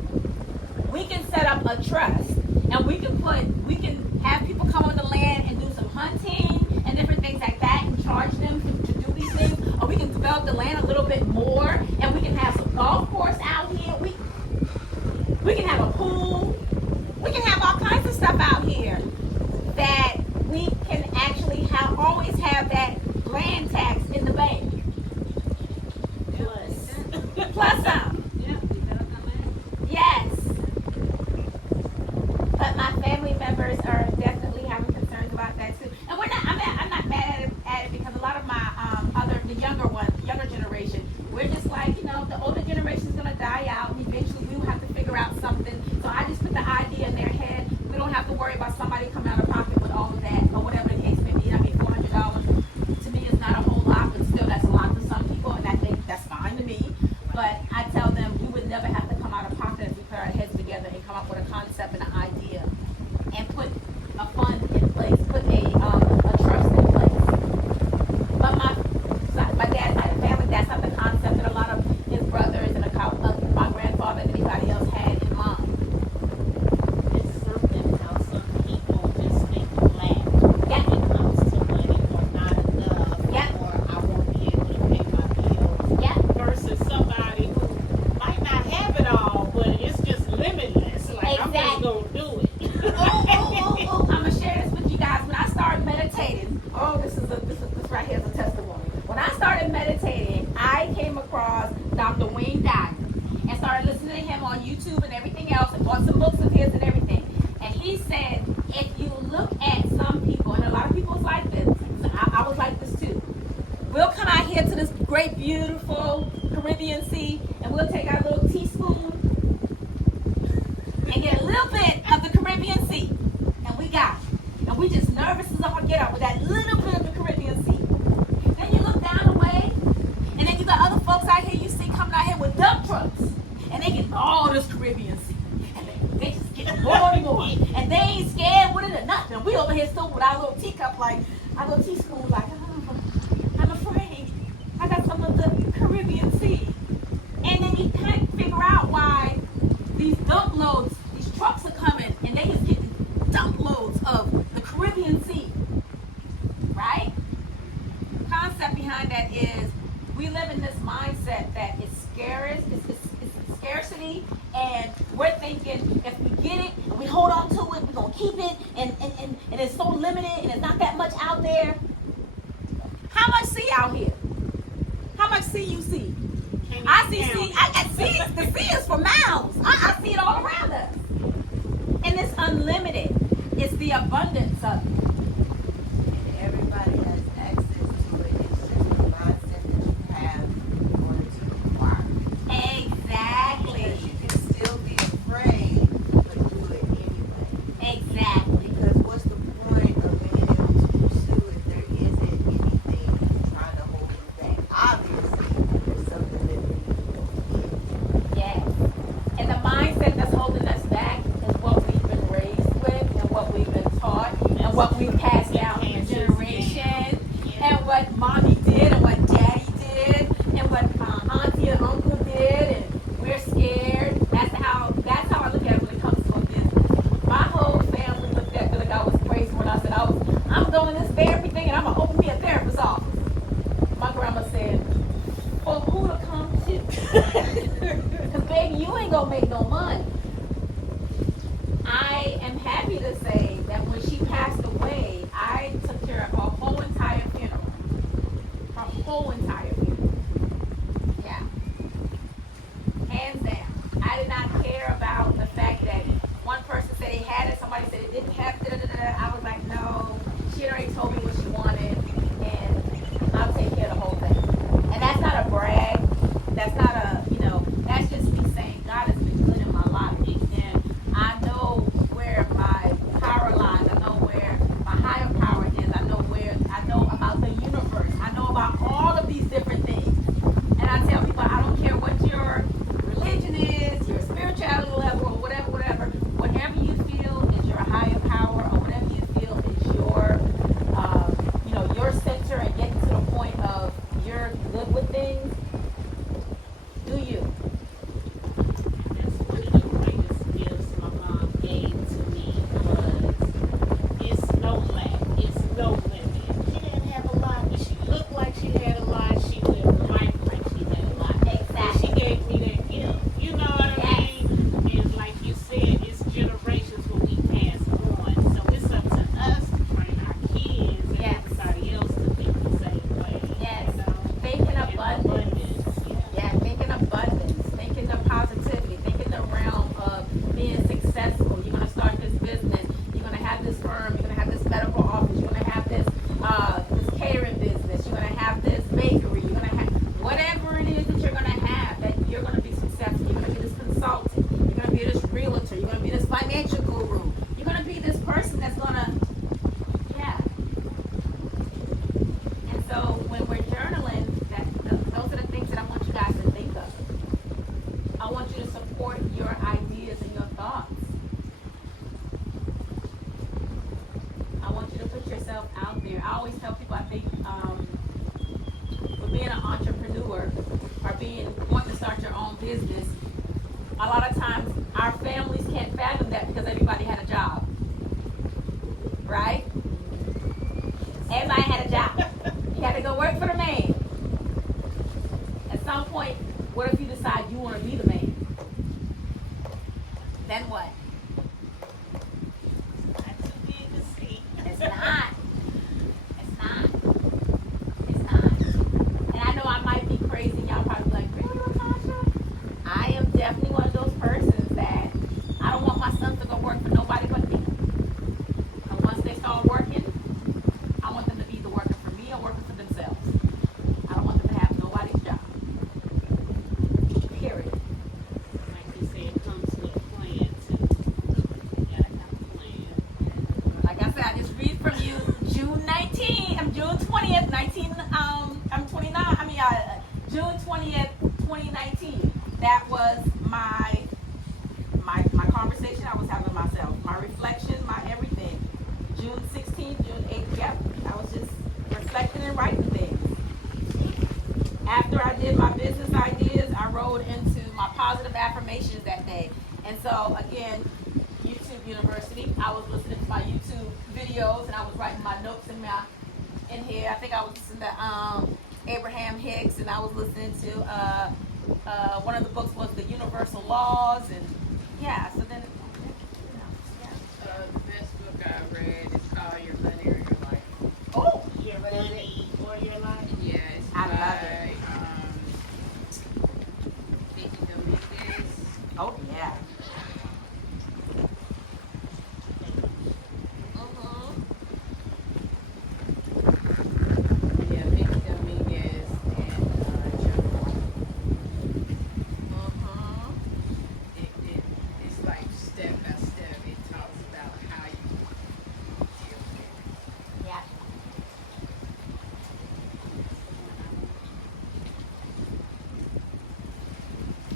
We can set up a trust and we can have people come on the land and do some hunting and different things like that and charge them to do these things. Or we can develop the land a little bit more and we can have some golf course out here. We can have a pool. We can have all kinds of stuff out here that we can actually always have that land tax in the bank. Plus some. Yes. But my family members are definitely having concerns about that too. And I'm not mad at it because a lot of my the younger generation, we're just like, the older generation is gonna die out and eventually we will have to figure out something. So I just put the idea in their head. We don't have to worry about somebody coming out of pocket with all of that or whatever the case may be. I mean, $400 to me is not a whole lot, but still that's a lot to some people, and that's fine to me. But I tell them we would never have to come out of pocket if we put our heads together and come up with a concept and an idea and put a fund in place, put a trust in place. But my dad's side of the family, that's not the concept that a lot of his brothers and my grandfather and anybody else had in mind. It's something how some people just think lack when it comes to money or not enough or I won't be able to pay my bills versus somebody who might not have it all but it's just limitless. Like I'm just gonna do it. I'm gonna share this with you guys. When I started meditating, this right here is a testimony. When I started meditating, I came across Dr. Wayne Dyer and started listening to him on YouTube and everything else and bought some books of his and everything. And he said, if you look at some people, and a lot of people is like this, I was like this too. We'll come out here to this great, beautiful Caribbean Sea and we'll take our little teaspoon and get a little bit of the Caribbean Sea. And we got it. And we just nervous as all get out with that little bit of the Caribbean Sea. Then you look down the way, and then you got other folks out here you see coming out here with dump trucks. And they get all this Caribbean Sea. And they just get more and more. And they ain't scared with it or nothing. And we over here still with our little teacup, like, our little teaspoon, like, oh, I'm afraid. I got some of the Caribbean Sea. And then you can't figure out why these dump loads, these trucks are coming, and they just getting dump loads of the Caribbean Sea, right? The concept behind that is we live in this mindset that it's scarce, it's scarcity, and we're thinking if we get it and we hold on to it, we're gonna keep it, and it's so limited, and it's not that much out there. How much sea out here? How much sea you see? I see sea. I see the sea is for miles. I see it all around us. And it's unlimited. It's the abundance of it. And everybody has access to it. It's just the mindset that you have in order to acquire it. Exactly. Because you can still be afraid, but do it anyway. Exactly. Because what's the point of being able to pursue if there isn't anything trying to hold you back? Obviously, there's something that we need to get. Yes. And the mindset that's holding us back is what we've been raised with and what we've been taught and what Because baby, you ain't gonna make no money. I am happy to say that when she passed away, I took care of her whole entire funeral. Her whole entire funeral. Yeah. Hands down. I did not care about the fact that one person said he had it, somebody said it didn't have it. I was like, no, she had already told me what she wanted, and I'll take care of the whole thing. And that's not a brag. That's not a, that's just me saying God has been good in my life. And I know where my power lies. I know where my higher power is. I know about the universe. I know about all of these different things. And I tell people, I don't care what your religion is, your spirituality level, or whatever you feel is your higher power, or whatever you feel is your center, and getting to the point of you're good with things. Do you? That's one of the greatest gifts my mom gave to me was it's no lack, it's no limit. She didn't have a lot, but she looked like she had a lot. She lived life like she had a lot. Exactly. And she gave me that gift. You know what I mean? And like you said, it's generations what we pass on. So it's up to us to train our kids and everybody else to think the same way. Yes. You know? Thinking And abundance. Yeah, thinking abundance, thinking the positivity, thinking the realm of being successful. You're gonna start this business. You're gonna have this firm. You're gonna have this medical office. You're gonna have this catering business. You're gonna have this bakery. You're gonna have whatever it is that you're gonna have. That you're gonna be successful. You're gonna be this consultant. You're gonna be this realtor. You're gonna be this financial guru. You're gonna be this person that's gonna, yeah. And so when we're journaling, those are the things that I want you guys to think of. I want you to support your ideas and your thoughts. I want you to put yourself out there. I always tell people, I think, for being an entrepreneur or wanting to start your own business, a lot of times our families can't fathom that because everybody had a job. Right? Everybody had a job. You had to go work for the man. At some point, what if you decide you want to be the man? Then what? Not too big to see. It's not. It's not. It's not. And I know I might be crazy. Y'all probably be like, really, Latasha? I am definitely one of those persons that I don't want my sons to go work for nobody but me. And once they start working, I want them to be either working for me or working for themselves. I don't want them to have nobody's job. Period. Like you said, it comes with a plan too. You gotta have a plan. Like I said, I just read from you June 20th, 2019. That was my conversation I was having with myself, my reflection, my everything. June 16th, June 8th, yep. I was just reflecting and writing things. After I did my business ideas, I rolled into my positive affirmations that day. And so again, YouTube University, I was listening to my YouTube videos and I was writing my notes in here. I think I was listening to Abraham Hicks, and I was listening to one of the books was The Universal Laws, and yeah, so then The best book I read is called Your Money or Your Life. oh, Your money or your life. Yeah, it's I love by Vicky Dominguez. oh yeah. Yeah, Vicky Dominguez and Joe Moore. It's like step by step. It talks about how you deal with it. Yeah.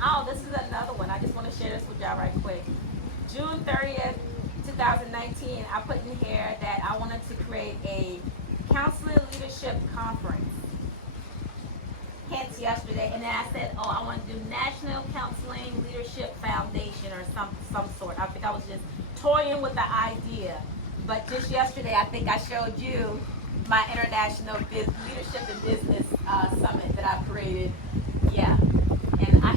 Oh, this is another one. I just want to share this with y'all right quick. June 30th, 2019, I put in here that I wanted to create a counseling leadership conference. Hence yesterday, and then I said, oh, I want to do National Counseling Leadership Foundation or some sort. I think I was just toying with the idea. But just yesterday, I think I showed you my International Leadership and Business Summit that I created. Yeah. And I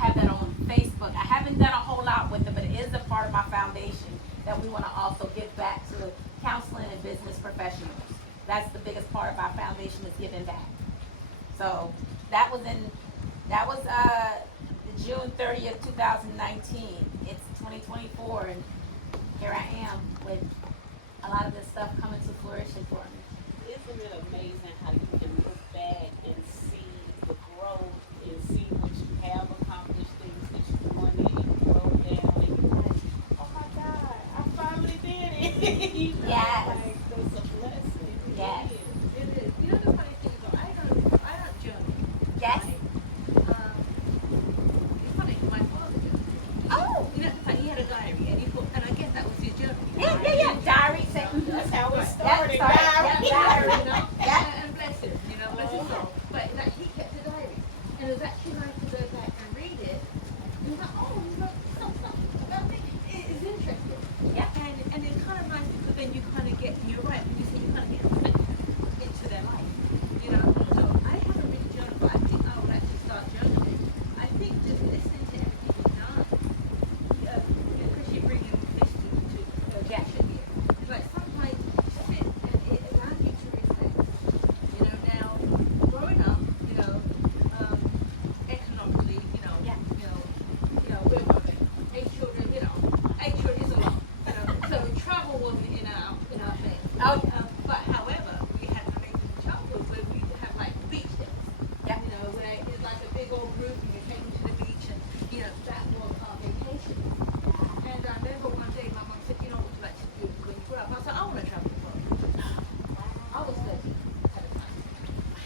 that we want to also give back to counseling and business professionals. That's the biggest part of our foundation is giving back. So that was June 30th, 2019. It's 2024, and here I am with a lot of this stuff coming to fruition for me. Isn't it amazing how you can look back and see the growth and see what you have accomplished, things that you wanted and you wrote down and you're like, oh my God, I finally did it. You know, Yes. like, that's a blessing. It Yes. is. It is. You know the funny thing is, I don't journal. Yes. It's funny. My father journaled. Oh. You know, it's like he had a diary, and I guess that was his journal. Yeah. Diary. That's how it Yep, started. sorry. Diary. Yep, diary. You know? Yeah. And bless him, bless his soul. But like, he kept a diary. And it was actually nice to go back and read it. And he was like, oh, you wrote something about me. It is interesting. Yeah. And it's kind of nice because then you kind of get, you're right, when you say you kind of get into their life. You know? So I haven't really journaled, but I think I will actually start journaling. I think just listening to everything you've done, because you're bringing this to Yeah. here. It's like sometimes you sit and it allows you to reflect. You know, now growing up, economically, Yeah. we're women, 8 children, 8 children is a lot. So travel wasn't in our thing. Oh. But however, we had an amazing childhood where we used to have like beach days. Yeah. Where it's like a big old group and you take them to the beach and that was our vacation. And I remember one day my mom said, what would you like to do when you grow up? I said, I want to travel the world. I was 13 at the time.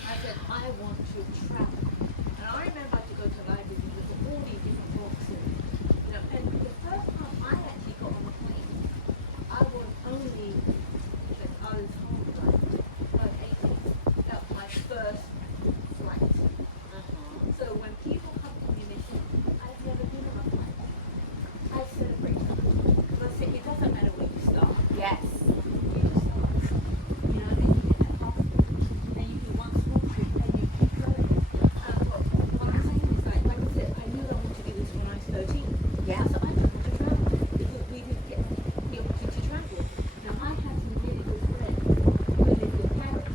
I said, I want to travel. And I remember I had to go to the library and look at all these different books. And the first time I actually got on the plane, I was only, because I was home like 18. That was my first flight. So when people come to me and they say, I've never been on a flight, I celebrate them. Because I say, it doesn't matter where you start. Yes. You just start. And you get that passport. And you do one small trip and you keep going. But what I'm saying is like I said, I knew I wanted to do this when I was 13. Yeah. So I just want to travel because we didn't get the opportunity to travel. Now I have some really good friends who lived in Paris.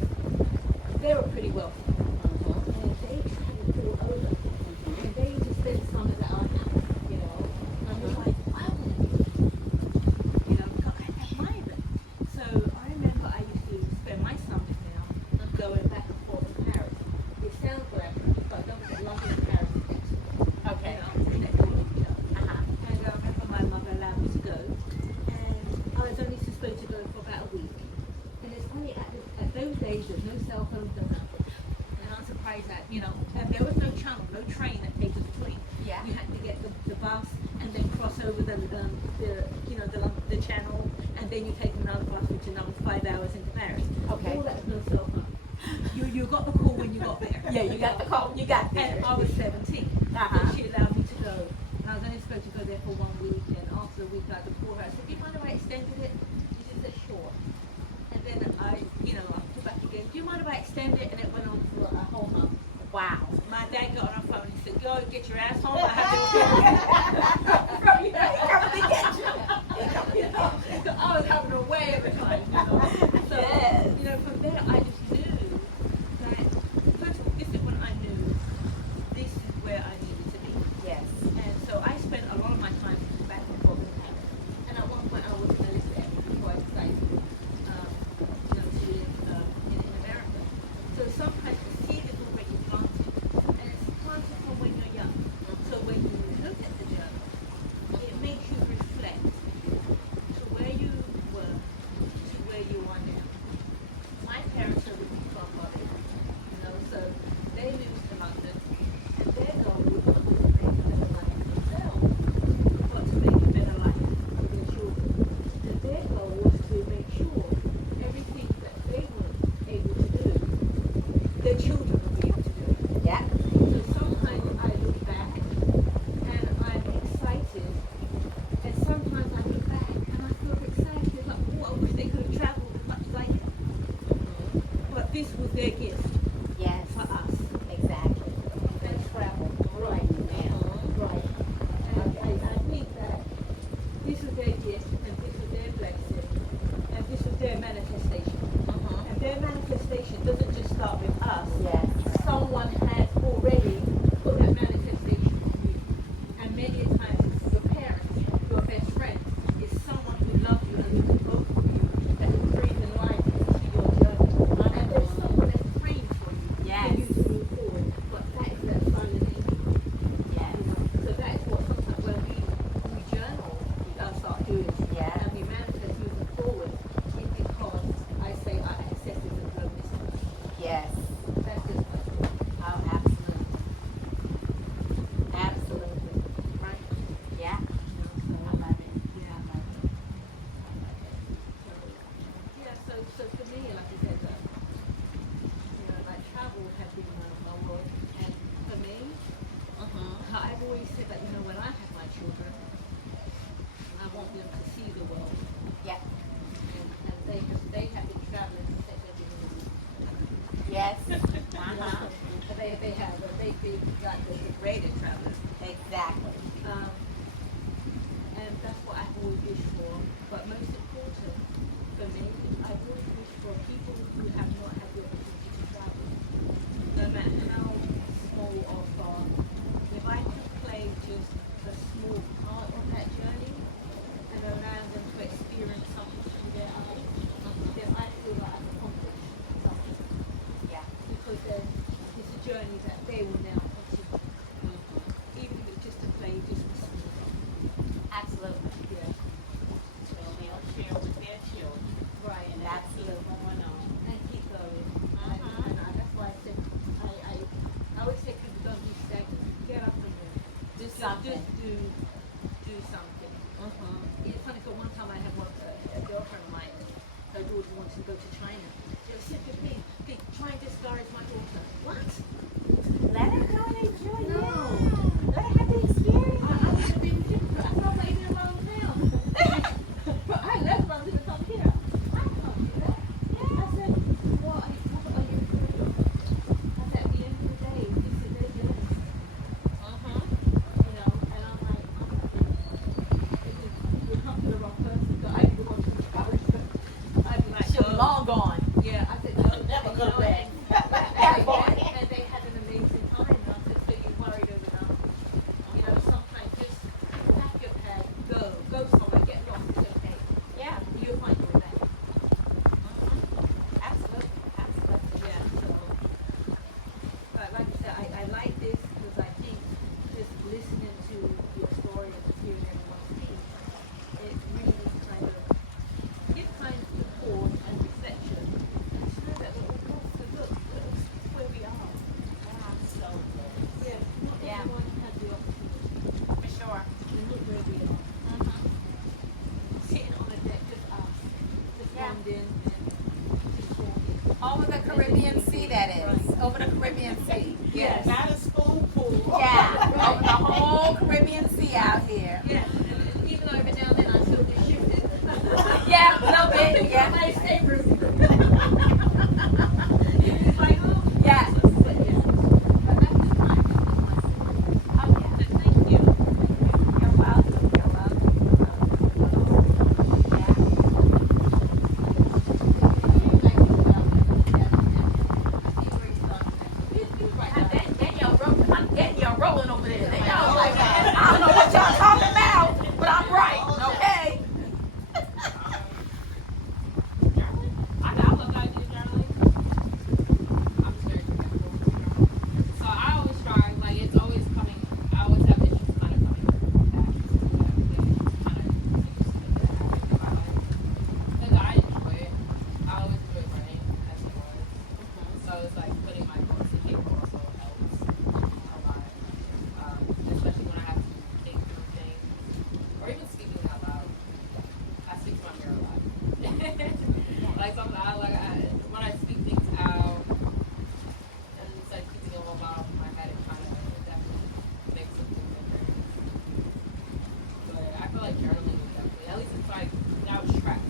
They were pretty wealthy. And they traveled all over. And they just spent summers at our house, And I'm just like, I want to do it. Because I admire them. So I remember I used to spend my summers now going back and forth to Paris. It sounds glamorous, but don't forget London and Paris is next to it. Okay. It's next to each other. Uh-huh. And I remember my mother allowed me to go. And I was only supposed to go for about a week. And it's funny, at those days, there's no cell phones, no nothing. And I'm surprised that, and there was no channel, no train that takes us between. Yeah. You had to get the bus and then cross over the channel, and then you take another bus, which is another 5 hours into Paris. Okay. All that was no cell phone. You got the call when you got there. Yeah, you got the call. You got there. And I was 17. Uh-huh. So she allowed me to go. And I was only supposed to go there for 1 week. And after the week, I had to call her. I said, do you mind if I extended it? She said, sure. And then I put back again. Do you mind if I extend it? And it went on for a whole month. Wow. My dad got on her phone and he said, go get your ass home. I had to go. He coming to get you. So I was having a way of a time. So, Yes. from there, I just knew that, first of all, this is when I knew this is where I needed to be. Yes. And so I spent a lot of my time back and forth in Paris. And at one point I was in Elizabeth before I decided to live in America. So sometimes the seed is already planted. And it's planted from when you're young. So when you look at the journal, they have, but they got the Rated travelers. Exactly. and that's what I've always wished for. But most important for me, I've always wished for people who have not had the opportunity to travel, no matter how small or far. If I could play just a small part of that journey and allow them to experience something through their eyes, then I feel like I've accomplished something. Yeah. Because then it's a journey that they will now continue. Even if it's just to play just a small part. Absolutely. Yeah. So they'll share with their children. Right. And that's what's going on. And keep going. Uh-huh. And that's why I said, I always say people don't be stagnant. Get up and move. Do something. Just do something. It's funny, so one time I had a girlfriend of mine, her daughter wanted to go to China. She was simply be try and discourage my daughter. What? Let her go and enjoy it. No. Let her have the experience. I would have been different. I thought maybe around town. But I left London to come here. I can't do that. I said, what are you afraid of? I said, at the end of the day, this is their journey. You know, and I'm like, I'm not doing that. You'll come to the wrong person, but I'd be the one to discourage them. I'd be like, She'll be no. long gone. Yeah, I said, no. Never you go know, back. and they had an amazing time. And I said, so you worried over nothing. You know, sometimes just pack your bag, go somewhere, get lost, it's okay. Yeah. You'll find your way back. Absolutely. Absolutely. Yeah, so, but like I said, I like this because I think just listening to your story and hearing everyone's piece, it really kind of gives kind of support and reflection and show that we're all close to look where we are. So good. Yeah, not Yeah. everyone has the opportunity For sure. to look where we are. Sitting on a deck, just us, just Yeah. bonding and just talking. Over the Caribbean Sea, that is. Over the Caribbean Sea. Yes. Not a spoonful. Yeah. Over the whole Caribbean Sea out here. Yeah, and even though every now and then I still get shifted. Yeah, a little bit. Yeah. My escape route. It's like, oh, Yeah. but yeah. But that's just my story. Oh, yeah. But thank you. You're welcome. You're welcome. Yeah. I'm getting y'all rolling over there. Y'all like, I don't know what y'all talking about, but I'm right. Okay. I love the idea of journaling. I'm just very forgetful. So I always strive, like it's always coming, I always have issues kind of coming back to everything, kind of interested in my life. Because I enjoy it. I always enjoy writing as it was. So it's like putting my thoughts to paper also helps a lot. Especially when I have to think through things. Or even speaking out loud. I speak to my mirror a lot. Like sometimes, when I speak things out, and it's like keeping them about my head, it kind of definitely makes it feel different. But I feel like journaling is definitely, at least it's like now it's tracked.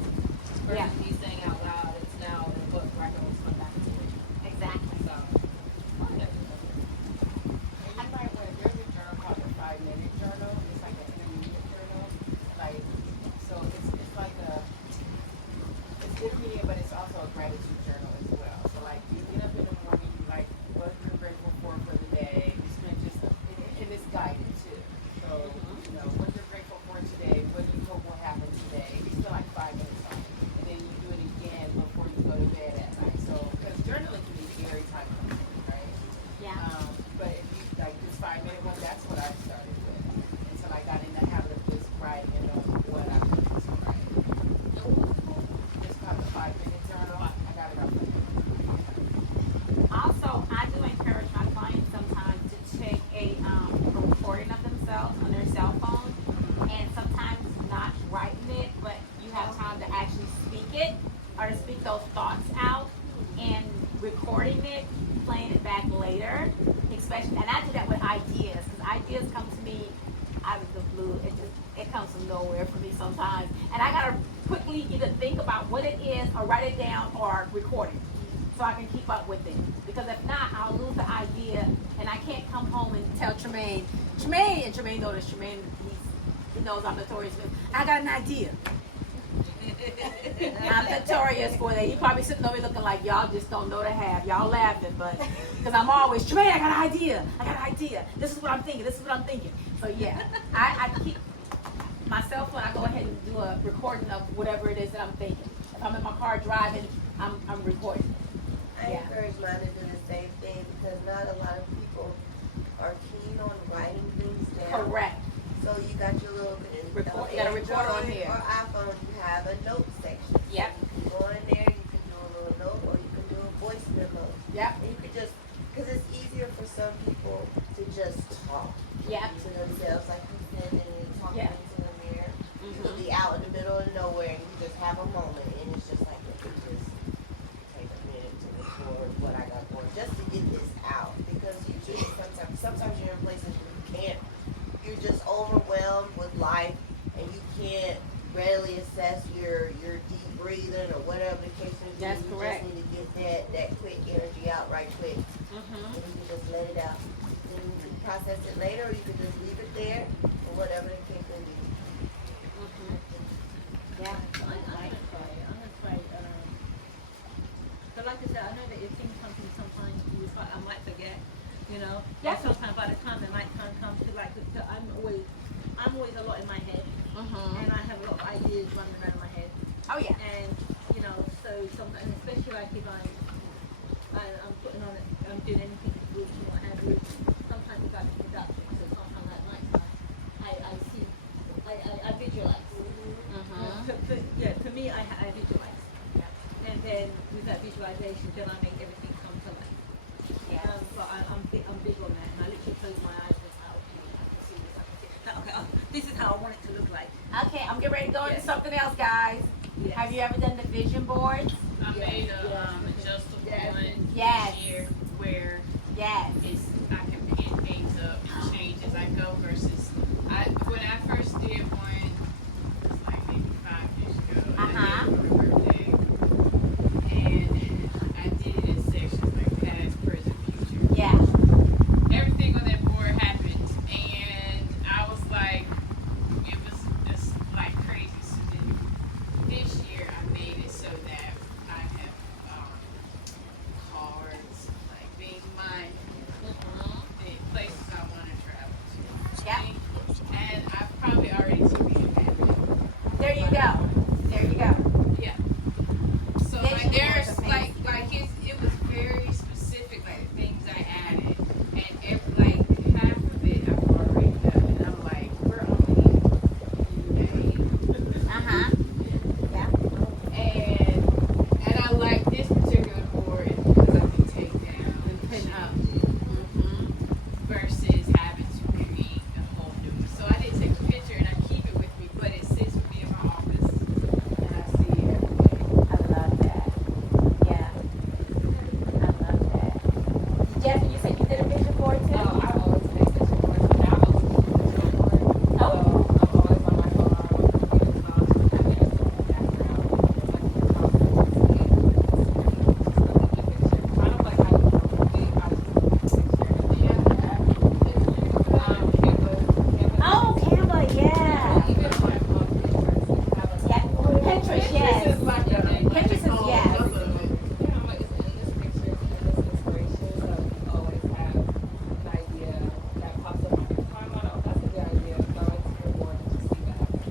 Versus Yeah. me saying out loud, it's now in a book where I can always come back to it. Exactly. So, definitely. And you might want, there's a journal called the 5-minute journal. It's like an intermediate journal. Like, so it's like it's intermediate, but it's also a gratitude journal as well. So like, you get up in the morning, you like, what you're grateful for the day. You spend just, and it's guided too. So, you know, what you're grateful for today, what do you hope will happen today. You still like 5 minutes on it. And then you do it again before you go to bed at night. So, because journaling can be very time consuming, right? Yeah. But if you like this 5-minute one, that's what I started with until I got in the habit of just writing on what I wanted to write. It's called the 5-minute journal. I got it up. Also, I do encourage my clients sometimes to take a recording of themselves on their cell phone, and sometimes not writing it, but you have time to actually speak it or to speak those thoughts out, and recording it, playing it back later, especially. And I do that with ideas, because ideas come to me out of the blue. It comes from nowhere for me sometimes, and I gotta quickly either think about what it is, or write it down, or record it, so I can keep up with it. Because if not, I'll lose the idea Tremaine, Tremaine, and Tremaine noticed Tremaine, he knows I'm notorious. I got an idea. I'm notorious for that. He probably sitting over looking like y'all just don't know the half. Y'all laughing, but because I'm always Tremaine, I got an idea. I got an idea. This is what I'm thinking. This is what I'm thinking. So yeah, I keep my cell phone. I go ahead and do a recording of whatever it is that I'm thinking. If I'm in my car driving, I'm recording. I Yeah. encourage mine to do the same thing because not a lot of people are keen on writing things down. Correct. So you got your little Record- you got a recorder on Android here. or iPhone, you have a note section. Yep. You can go in there, you can do a little note, or you can do a voice memo. Yep. And you could just, because it's easier for some people to just talk Yep. to themselves, like you said, and talking Yeah. into the mirror. You could be out in the middle of nowhere and you just have a moment, and it's just like, let me just take a minute to record what I got going, just to get this out. Because you just sometimes you're in places where you can't, you're just overwhelmed with life, and you can't readily assess your deep breathing or whatever the case may be. That's correct. You just need to get that quick energy out right quick. And you can just let it out. Then you can process it later, or you can just leave it there, or whatever the case may be. Yeah. I'm gonna try. But like I said, I know that if things come to me sometimes, I might forget, you know. Yeah. And sometimes by the time the night time comes to I'm always a lot in my head, and I have a lot of ideas running around my head. Oh yeah. And you know, so sometimes, especially like if I'm putting on it, I'm doing anything to groups and what have you. Sometimes it's like production, so sometimes at night time, I see, I visualize. For me, I visualize, and then with that visualization, then I make everything come to life. Yes. But I'm big on that, and I literally close my eyes and say, okay, I can see this, I can see this. Okay, this is how I want it to look like. Okay, I'm getting ready to go into Yes. something else, guys. Yes. Have you ever done the vision boards? I Yes, made a yes. adjustable Yes. one Yes. this year where Yes. I can pin things up and change as I go versus when I first did one, it was like maybe 5 years ago. And I did it for my birthday. And I did it in sections like past, present, future. Yeah. Everything on that board happened, and I was like, it was just like crazy. So then this year I made it so that I have cards, like being mine, the places I want to travel to. Yeah. And I probably already took the advantage. There you go. There you go. Yeah. So Vision like there's boards are like it was very specific, like the things I added, and like half of it I've already done, and I'm like, we're only in Uh-huh. Yeah. May, and I like this particular board because I can take down and pin up. versus having to create a whole new one. So I did take a picture and I keep it with me, but it sits with me in my office, and I see it every day. I love that. Yeah. I love that. Jeff, you said you did a vision board too? Oh, I always make vision boards. I have a visual board. Oh. So I'm always on my phone. I'm getting songs. I mean, it's on the background. Kind of like how you think I was just a picture. Canva. Oh, Canva, yeah. Even on my phone, Pinterest, have a Yeah. Pinterest, yes. Pinterest is like a Pinterest is yes. Yeah, I'm like, it's endless pictures, endless inspiration. So you always have an idea that pops up on your timeline. Oh, that's a good idea. So I just go more and just see what happens.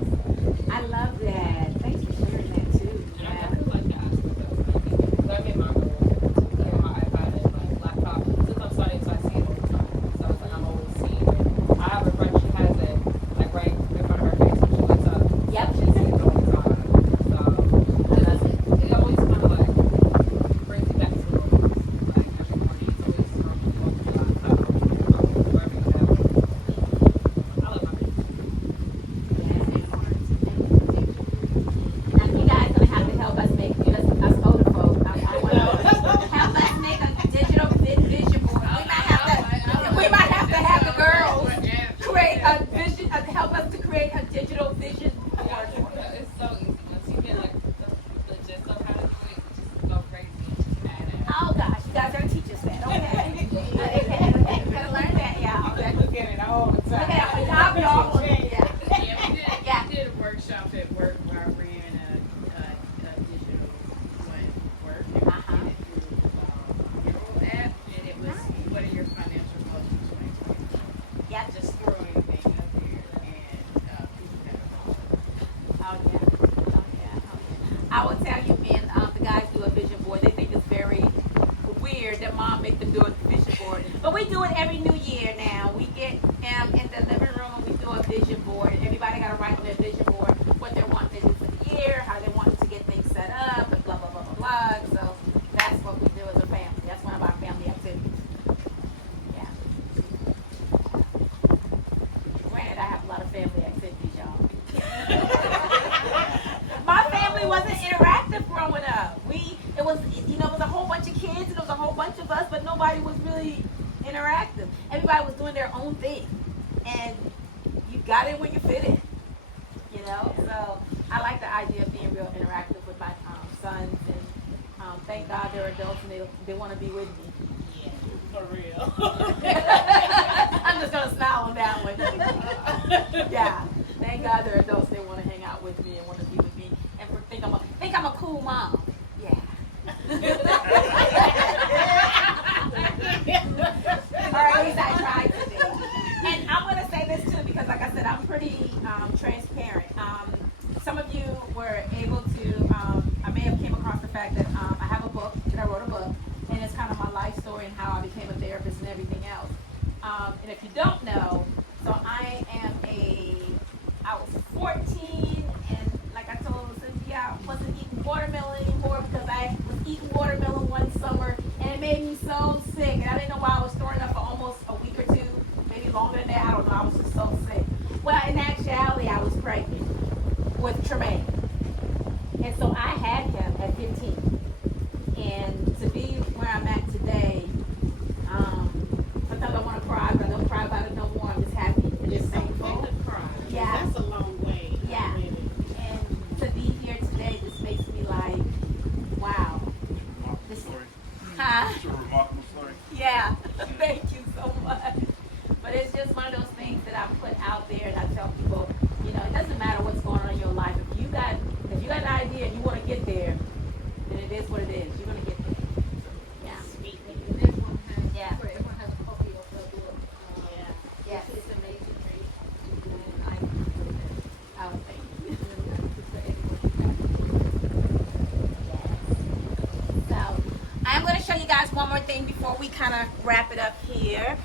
I love that. Thanks for sharing that too. And I Yeah. definitely like to ask myself what I think. Because I made my goal to get my iPad and my laptop. Since I'm studying, so I see it all the time. So it's like I'm always seeing it. I have a friend, she has it like right in front of her face when she wakes up. Yep. She sees it all the time. So and that's it always kind of like brings me back to the moment. Like every morning, it's always from the laptop or wherever you have it. I love my business. Now you guys gonna have to help us make us older folks. I want to help us make a digital vision board. We might have to have the girls create a vision, help us to create a digital vision board. It's so easy. Once you get like the gist of how to do it, just go crazy and just add it. Oh gosh, you guys gotta teach us that. Okay. Okay. Gotta learn that, y'all. I look at it, do it every new year now. We get in the living room and we do a vision board. Everybody got to write on their vision board what they want to do for the year, how they want to get things set up, and blah, blah, blah, blah, blah. So that's what we do as a family. That's one of our family activities. Yeah. Granted, I have a lot of family activities, y'all. My family wasn't interactive growing up. It was a whole bunch of kids and it was a whole bunch of us, but nobody was really interactive. Everybody was doing their own thing, and you got in when you fit in. So I like the idea of being real interactive with my sons, and thank God they're adults and they want to be with me. Yeah, for real. I'm just gonna smile on that one. Yeah, thank God they're adults. They want to hang out with me and want to be with me, and think I'm a cool mom. Yeah. Or at least I tried to be. And I'm gonna say this too because, like I said, I'm pretty transparent. Some of you were able to. I may have came across the fact that I have a book, that I wrote a book, and it's kind of my life story and how I became a therapist and everything else. And if you don't know, so I was 14, and like I told Cynthia, I wasn't eating watermelon anymore because I was eating watermelon one summer, and it made me so sick, and I didn't know why I was throwing up for almost a week or two, maybe longer than that. I don't know. I was just so sick. Well, in actuality, I was pregnant with Tremaine, and so I had him at 15, and to be where I'm at today. Sometimes I want to cry, but I don't cry about it no more. I'm just happy and just thankful. Okay to cry. Yeah. That's a long way. Yeah. And to be here today just makes me like, wow. Remarkable story. Huh? It's a remarkable story. Yeah. Thank you so much. But it's just one of those things that I put out there, and I tell people, it doesn't matter what's going on in your life. If you got an idea and you want to get there, then it is what it is. You're going to get there. Yeah. Speak. And everyone has, Yeah. where everyone has a copy of the book. Yeah. Yes. It's amazing read. And I Oh, thank you. for everyone. So I'm going to show you guys one more thing before we kind of wrap it up here.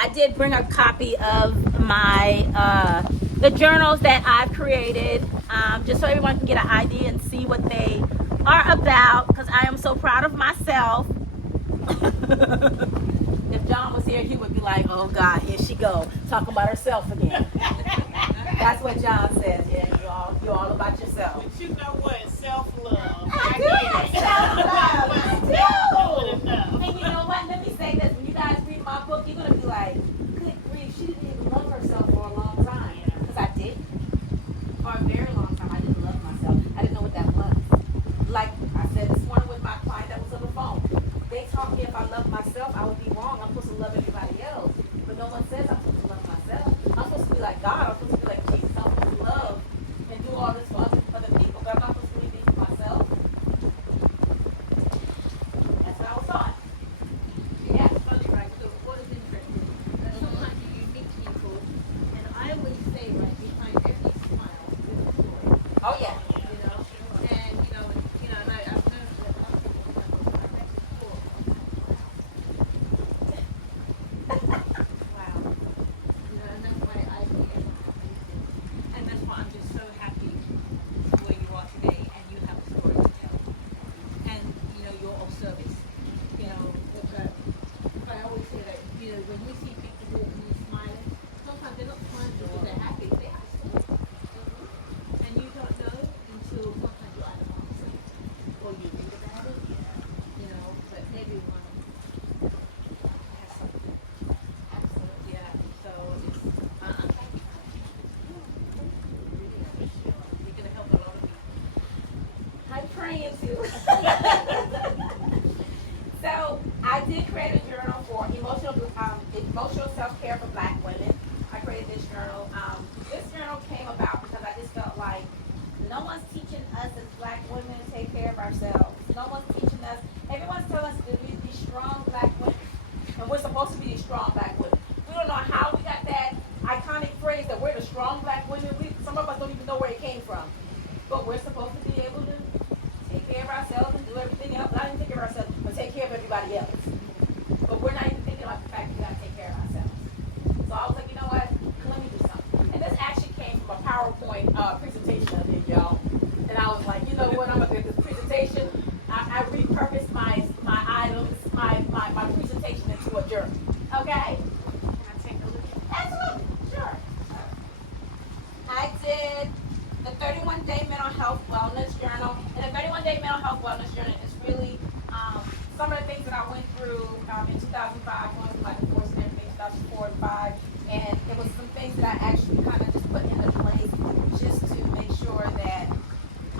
I did bring a copy of my the journals that I've created, just so everyone can get an idea and see what they are about, because I am so proud of myself. If John was here, he would be like, oh God, here she go, talking about herself again. That's what John says. Yeah, you're all about yourself. But you know what? Self-love. I do. Self-love. I do. Good enough. And you know what? Let me say this. When you guys read my book, you're going to be like, good grief, she didn't even love herself for a long time. Because I didn't. For a very long time, I didn't love myself. I didn't know what that was. Like I said this morning with my client that was on the phone. They taught me if I loved myself, I would be wrong. I'm supposed to love everybody else. But no one says I'm supposed to love myself. I'm supposed to be like God. I'm supposed to be like Jesus. I'm supposed to love and do all this for other people. But I'm not supposed to do anything for myself. That's what I was taught. Yeah. It's funny, right? So what is interesting, that sometimes you meet people, and I always say, right, behind every smile is a story. Oh yeah. And and I've noticed that a lot of people have those direct support. Wow. And that's why I think And that's why I'm just so happy where you are today, and you have a story to tell. And you're of service. I always say that, when you see people walking and smiling, sometimes they're not smiling because they're happy, they're happy. And you don't know until sometimes you're at a concert or you read about it, but everyone has something. Absolutely. Yeah. So it's, thank you. Really appreciate it. You're going to help a lot of people. I'm praying to. So I did create a journal for emotional self-care for Black women. I created this journal. This journal came about because I just felt like no one's teaching us as Black women to take care of ourselves. No one's teaching us. Everyone's telling us to be these strong Black women, and we're supposed to be these strong Black women. We don't know how we got that iconic phrase that we're the strong Black women. Some of us don't even know where it came from, but we're supposed to be able to take care of ourselves and do everything else. Not even take care of ourselves, but take care of everybody else. But we're not even thinking about the fact that we PowerPoint presentation I did, y'all. And I was like, you know what, I'm gonna get this presentation. I repurposed my items, my presentation into a journal. Okay? Can I take a look at Absolutely, sure. I did the 31-day mental health wellness journal, and the 31-day mental health wellness journal is really some of the things that I went through in 2005, going through my divorce and everything, 2004 and 5, and it was some things that I actually kind of just put into place just to make sure that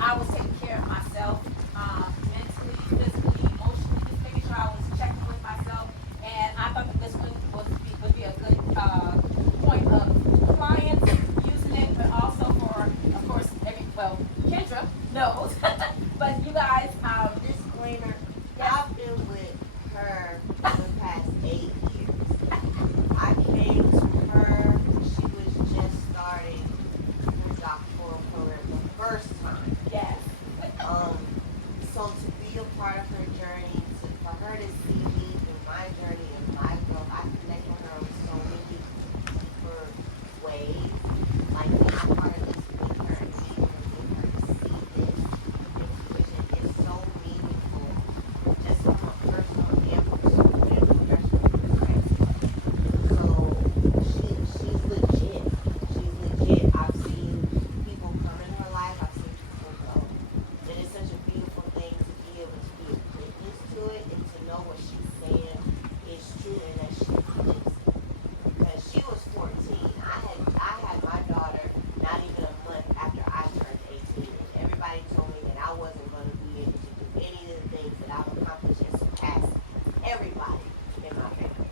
I was taking care of myself, mentally, physically, emotionally, just making sure I was checking with myself, and I thought that this one would be a good point of clients using it, but also for, of course, Kendra knows, but you guys, Disclaimer, yes. I've been with her for the past 8 years. I came to her, she was just starting her doctoral program the first time. Yes. So to be a part of her journey, for her to see me through my journey and my growth, I connect with her in so many deeper ways. Like being a part of this with her and being with her to see this intuition is so meaningful, just from a personal and professional perspective. So she's legit. She's legit. I've seen people come in her life. I've seen people go. It is such a beautiful thing to be able to be a witness to it and to know what she's saying is true and that she lives it. Because she was 14. I had my daughter not even a month after I turned 18. And everybody told me that I wasn't going to be able to do any of the things that I've accomplished and surpassed everybody in my family.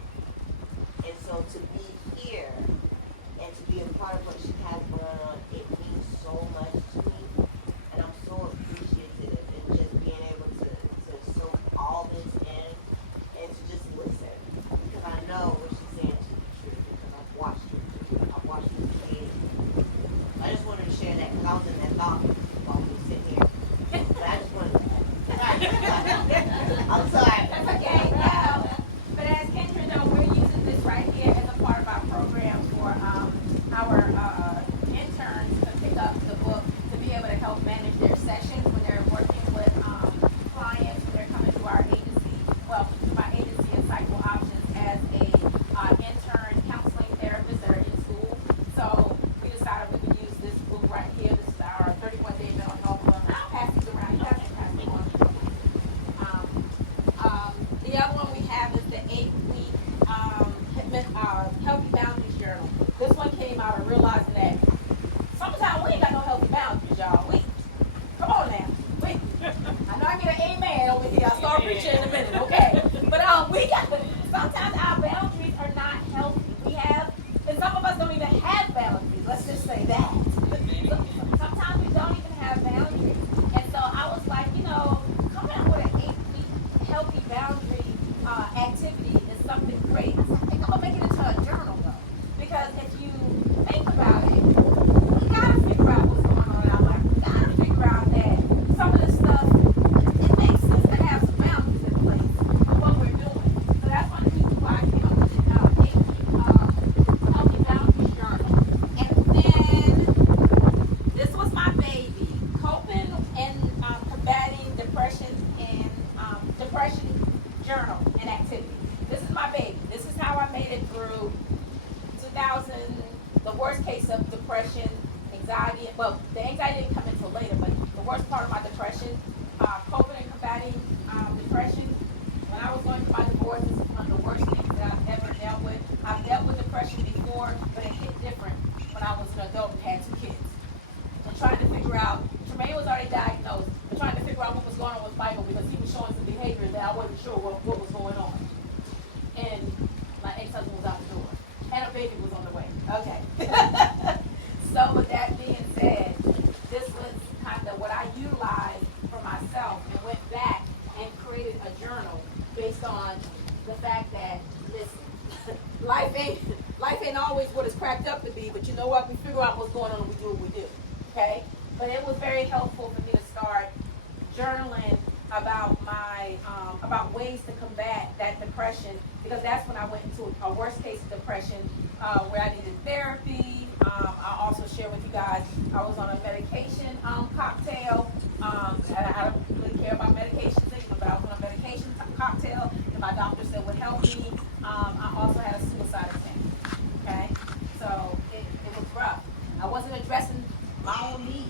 And so to be here and to be a part of what she has going on, it means so much to me. And I'm so appreciative in just being able to soak all this in and to just listen. Because I know what she's saying to be true because I've watched her do it. I've watched her say it. I just wanted to share that because I was in that thought while we were sitting here. But I just wanted to. I'm sorry. That's okay, no. But as Kendra knows, we're using this right here as a part of our program for our interns to pick up the book to be able to help manage their sessions when they're working with clients, when they're coming to our agency, to my agency of Cycle Options as a intern counseling therapist that are in school. So we decided we could use this book right here. This is our 31-day mental health book. I'll pass this around. You guys can pass it on. The other one we have is the 8-week healthy boundaries journal. This one came out of realizing that sometimes we ain't got no healthy boundaries, y'all. Come on now. I know I get an amen over here. I'll start preaching in a minute, okay? But sometimes our boundaries are not healthy. And some of us don't even have boundaries. Let's just say that. Sometimes we don't even have boundaries. And so I was like, coming up with an 8-week healthy boundary activity is something great. I think I'm gonna make it into a journal though, because if you think about it, we gotta figure out what's going on in our life. We gotta figure out that some of the stuff it makes sense to have some boundaries in place for what we're doing. So that's one of the reasons why I came up with this 8-week healthy boundaries journal. And then this was my baby, coping and combating depression and depression journal and activity. This is my baby. This is how I made it through 2000, the worst case of depression, anxiety. Well, the anxiety didn't come until later, but the worst part of my depression, coping and combating depression. When I was going through my divorce, this is one of the worst things that I've ever dealt with. I've dealt with depression before, but it hit different when I was an adult and had 2 kids. And trying to figure out, Tremaine was already diagnosed, but trying to figure out what was going on with Michael because he was showing some behaviors that I wasn't sure what was going on. And my ex-husband was out the door. And a baby was on the way. Okay. So with that being said, this was kind of what I utilized for myself and went back and created a journal based on the fact that, listen, life ain't always what it's cracked up to be, but you know what? We figure out what's going on and we do what we do. Okay? But it was very helpful for me to start journaling about about ways to combat that depression, because that's when I went into a worst case of depression where I needed therapy. I also share with you guys. I was on a medication cocktail. And I don't really care about medications anymore, but I was on a medication cocktail that my doctor said would help me. I also had a suicide attempt. Okay, so it was rough. I wasn't addressing my own needs,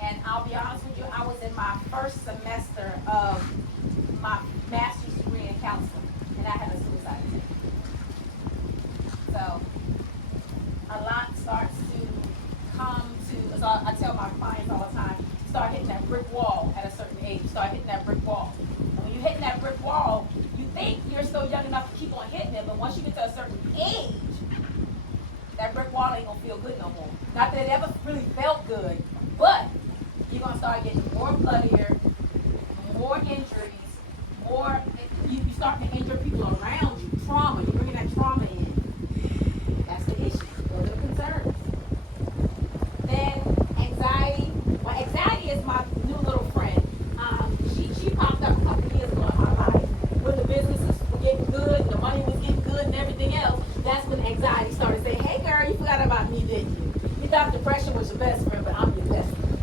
and I'll be honest with you, I was in my first semester of my master's degree in counseling, and I had a suicide attempt. So a lot starts to come to, as I tell my clients all the time, start hitting that brick wall at a certain age. Start hitting that brick wall. And when you're hitting that brick wall, you think you're still young enough to keep on hitting it, but once you get to a certain age, that brick wall ain't gonna feel good no more. Not that it ever really felt good, but you're gonna start getting more bloodier, more injuries, more, you start to injure people around you. Trauma, you're bringing that trauma in. That's the issue. Those are the concerns. Then anxiety. Well, anxiety is my new little friend. She popped up a couple of years ago in my life when the businesses were getting good, the money was getting good, and everything else. That's when anxiety started saying, "Hey, girl, you forgot about me, didn't you? You thought depression was your best friend, but I'm your best friend."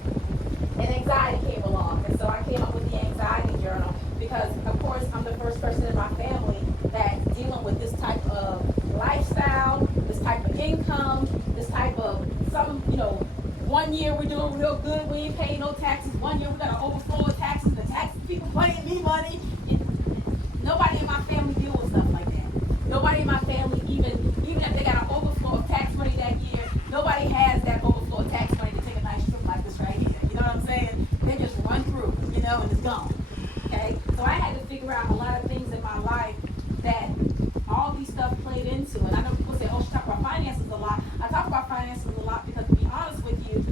And anxiety came along, and so I came up with the anxiety journal because, of course, I'm the first person in my family that's dealing with this type of lifestyle, this type of income, this type of one year we're doing real good, we ain't paying no taxes. 1 year we got an overflow of taxes, the tax people paying me money. Nobody in my family deal with stuff like that. Nobody in my family, even if they got an overflow of tax money that year, nobody has that overflow of tax money to take a nice trip like this right here. You know what I'm saying? They just run through, and it's gone. Okay? So I had to figure out a lot of things in my life that all these stuff played into. And I know people say, "Oh, she talk about finances a lot." I talk about finances a lot because, to be honest with you,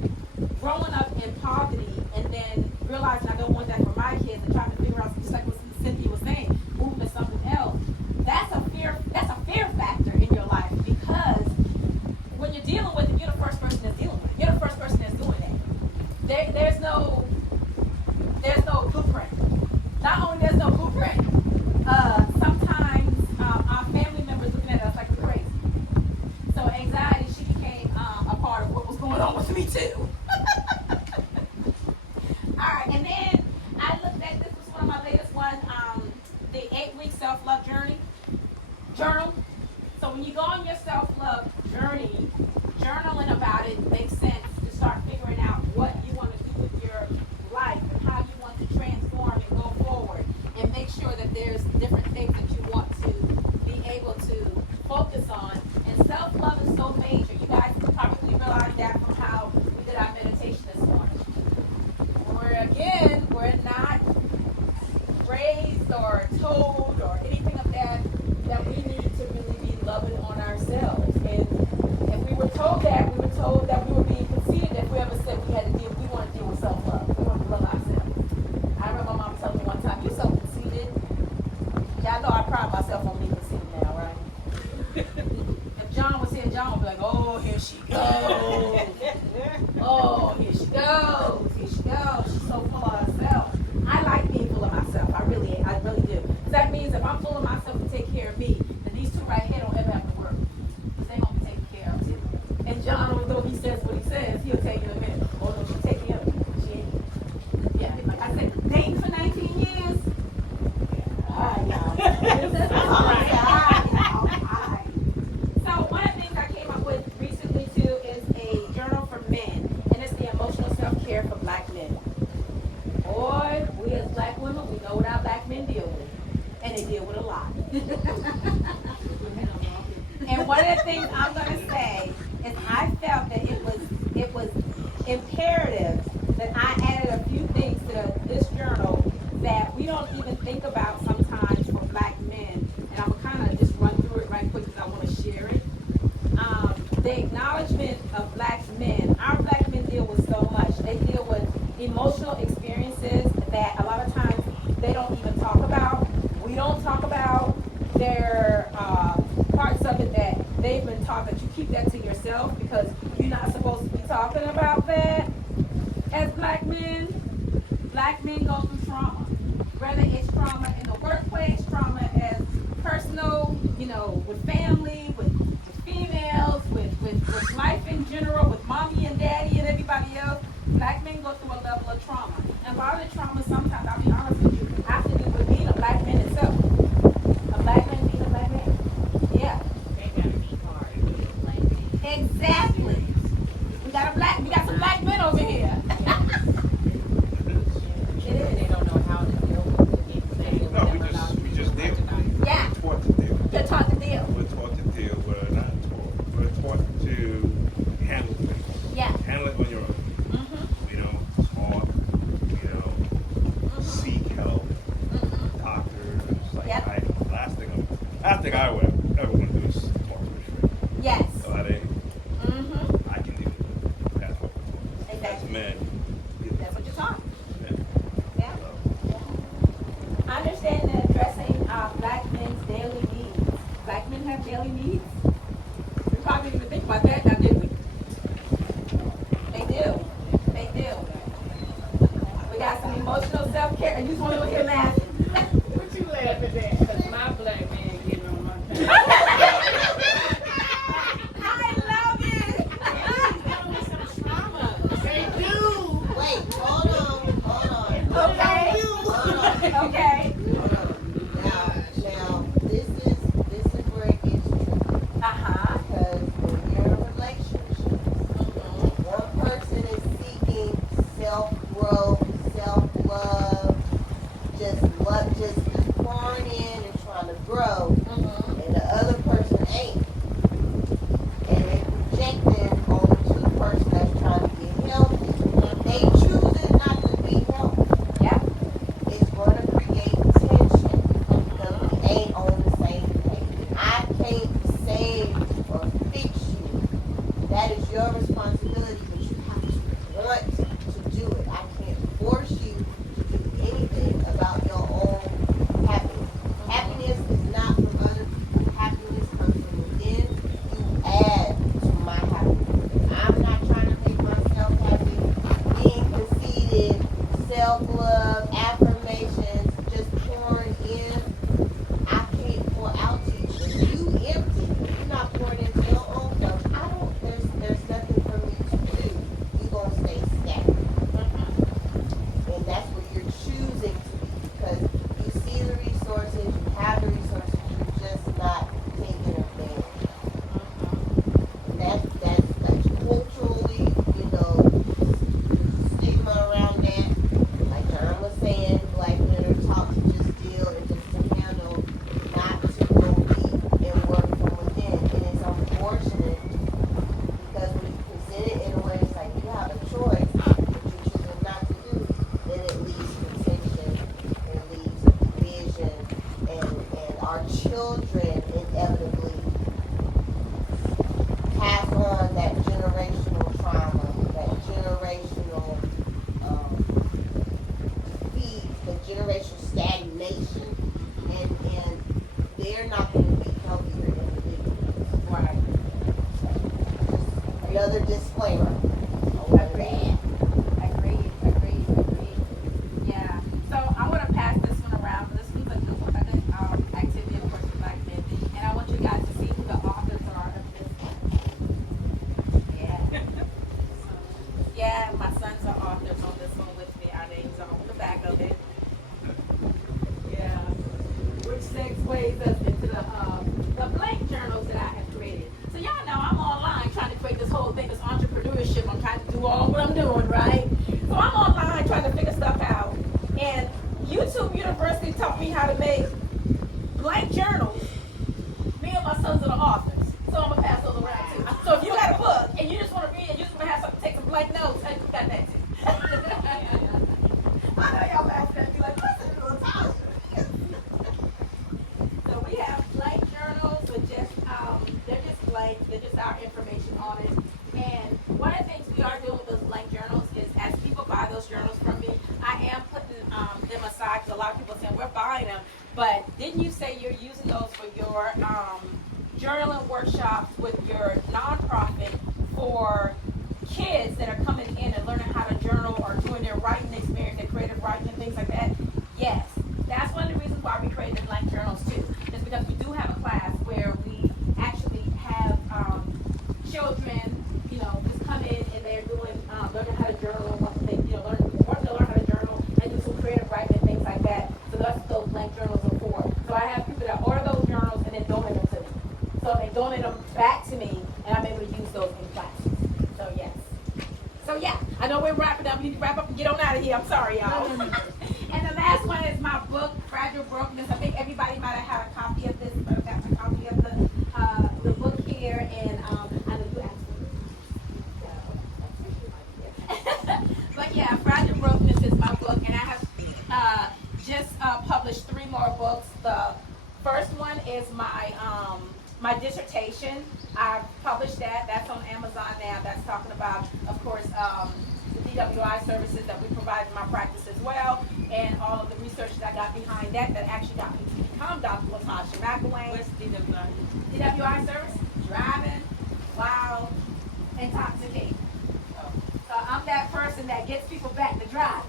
growing up in poverty and then realizing I don't want that for my kids and trying to figure out, just like what Cynthia was saying, moving to something else, that's a fear factor in your life, because when you're dealing with it, you're the first person that's dealing with it. You're the first person that's doing that. There's no blueprint. Not only there's no blueprint, sometimes our family members looking at us like we're crazy. So anxiety, she became a part of what was going on with me too. All right, and then I looked at, this was one of my latest ones, the 8-week self-love journal. So when you go on your self-love journey, journaling about it makes sense to start figuring out what you want to do with your life and how you want to transform and go forward, and make sure that there's different things that you want to be able to focus on. And self-love is so major. You guys probably realized that from how we did our meditation this morning. We're not raised or told or anything of that we need to really be loving on ourselves. And if we were told that we were being conceited if we ever said we want to deal with self-love. We want to love ourselves. I remember my mom telling me one time, "You're so conceited." Yeah, I know I pride myself on being conceited now, right? If John was here, John would be like, "Oh, here she goes. Oh, here she goes. Here she goes. She's so full of herself." I like being full of myself. I really do. Because that means if I'm full of myself to take care of me, then these two right here don't ever have to work. Because they're going to be taken care of too. And John, although he says what he says, he'll tell you in a minute, "Oh, no, she's taking care of me." She ain't. Yeah, like I said, dating for 19 years. All right, y'all. All right. So one of the things I came up with recently too is a journal for men, and it's the emotional self-care for Black men. Boy, we as Black women, we know what our Black men deal with, and they deal with a lot. And one of the things I'm going to say is I felt that it was imperative that I added a few things to this journal that we don't even think about sometimes for Black men, and I'm going to kind of just run through it right quick because I want to share it. The acknowledgement of Black men. Our Black men deal with so much. They deal with emotional experiences that a lot of times they don't even talk about. We don't talk about their parts of it that they've been taught that you keep that to yourself because you're not supposed to be talking about that. As Black men go through trauma. Whether it's trauma in the workplace, trauma as personal, with family, with females, with life in general, with mommy and daddy and Black men go through a level of trauma. And a lot of the trauma sometimes, I'll be honest with you, I have to do with being a black man itself. A black man being a black man. Yeah. They gotta be hard to be a black man. Exactly. We got some black men over here. It is. They don't know how to deal with it. Exactly. No, we just deal. Yeah. We're taught to deal. You're taught to deal. We're taught to deal. We're not taught. We're taught to handle things. Yeah. Handle it on your own. Mm-hmm. You know, talk. You know, seek help. Doctors. Like Yep. last thing I would ever want to do is talk to a stranger. Yes. So that ain't. Mm-hmm. I can deal with it. That's what as Exactly. men. That's what you're taught. Yeah. Yeah. I understand that addressing black men's daily needs. Black men have daily needs. We probably didn't even think about that now, did we? They do. They do. We got some emotional self-care, and you just want to hear laughing. What you laughing at? Cause my black man getting on my nerves. I love it. They do. Wait, hold on. Okay. Okay. Now, this is where it gets tricky. Uh-huh. Because when you're in a relationship, one person is seeking self-growth, self-love, just pouring in and trying to grow, and the other person ain't. And they projecting onto the person that's trying to get healthy. They choosing not to be healthy. Yeah. It's going to create tension because we ain't on the same page. I can't save or fix you. That is your responsibility, but you have to want to do it. I can't force you to do anything about your own happiness. Happiness is not from other people. Happiness comes from within. You add to my happiness. If I'm not trying to make myself happy, being conceited, self-love, affirmations, just pouring in, I can't pour out to you. If you empty, if you're not pouring into your own self, there's nothing for me to do. You're going to stay stagnant. And that's what you're choosing to be because you see the resources, you have the resources, you're just not taking advantage. That's culturally, stigma around that. Like John was saying, black men are taught to just deal and just to handle, not to go deep and work from within. And it's unfortunate because when you present it in a way, it's like you have a choice, but you're choosing not to do, then it leads to tension, it leads to division, and our children inevitably pass on that generational trauma, that generational defeat, the generational stagnation, and they're not going to be healthier individuals. Right. Another disclaimer. Over that. Agreed. Yeah. So I want to pass this one around. This one's a good activity, of course, for black men. And I want you guys to see who the authors are of this one. Yeah. Yeah, my sons are authors on this one with me. Our names are on the back of it. Yeah. Which segues us into the blank journals that I have created. So y'all know I'm online trying to create this whole thing, this entrepreneurship. I'm trying to do all what I'm doing, right? So I'm online trying to figure stuff out. And YouTube University taught me how to make blank journals. Me and my sons are the authors. So I'm going to pass those around too. So if you got a book and you just want to read and you just want to have something, take some blank notes, I got that too. I know y'all laughing at me like, listen to Natasha. So we have blank journals with just, they're just blank, they're just our information on it. And one of the things we are doing with those blank journals is as people buy those journals from me, I am putting them aside because a lot of people are saying we're buying them. But didn't you say you're using those for your journaling workshops with your nonprofit for kids that are coming in and learning how to journal or doing their writing experience, their creative writing and things like that? Yes. That's one of the reasons why we created blank journals too. Is because we do have a class where we actually have children, just come in and they're doing learning how to journal So they donate them back to me, and I'm able to use those in classes. So yes. So yeah, I know we're wrapping up. We need to wrap up and get on out of here. I'm sorry, y'all. And the last one is my book, Fragile Brokenness. I think everybody might have had a copy of this, but I've got a copy of the book here, and I know you asked me. But yeah, Fragile Brokenness is my book, and I have just published 3 more books. The first one is my dissertation. I've published that. That's on Amazon now. That's talking about, of course, the DWI services that we provide in my practice as well, and all of the research that I got behind that actually got me to become Dr. Latasha McElwain. What's DWI? DWI service, driving while intoxicated. So I'm that person that gets people back to drive.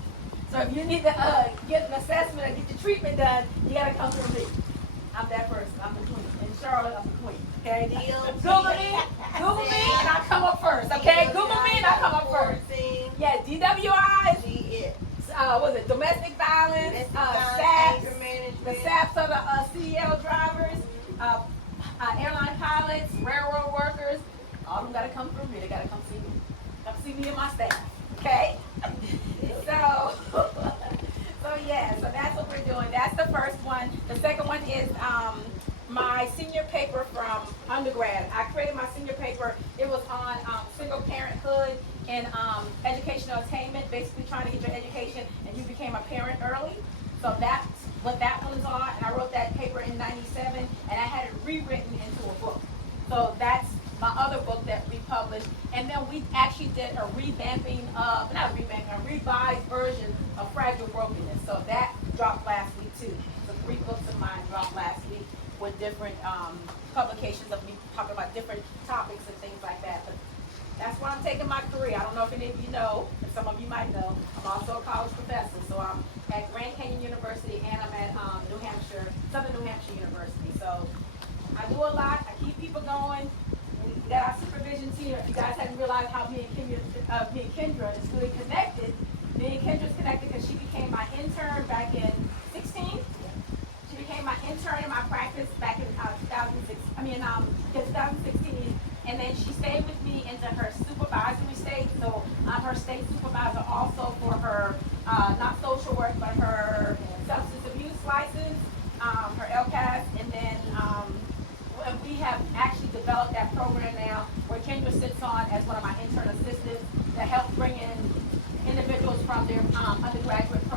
So if you need to get an assessment or get your treatment done, you gotta come through me. I'm that person. I'm the queen. In Charlotte, I'm the queen. Okay? Google me, and I come up first. Okay? Google me, and I come up first. Yeah, DWIs. Was it domestic violence? SAPs, the SAPs are the CDL drivers, airline pilots, railroad workers. All of them gotta come through me. They gotta come see me. Come see me and my staff. Okay? So yeah, so that's what we're doing. That's the first one. The second one is my senior paper from undergrad. I created my senior paper. It was on single parenthood and educational attainment, basically trying to get your education and you became a parent early. So that's what that one is on. And I wrote that paper in '97 and I had it rewritten into a book. So that's my other book that we published. And then we actually did a a revised version of Fragile Brokenness. So that dropped last week too. So 3 books of mine dropped last week with different publications of me talking about different topics and things like that. But that's where I'm taking my career. I don't know if any of you know, and some of you might know, I'm also a college professor. So I'm at Grand Canyon University and I'm at Southern New Hampshire University. So I do a lot. I keep people going. We got our supervision team. If you guys hadn't realized how me and Kendra is really connected, me and Kendra's connected because she became my intern back in 16. She became my intern in my practice back in 2016. And then she stayed with me into her supervisory state. So I'm her state supervisor also for her, not social work, but her substance abuse license, her LCAS, and then we have actually developed that program now where Kendra sits on as one of my intern assistants to help bring in individuals from their their graduate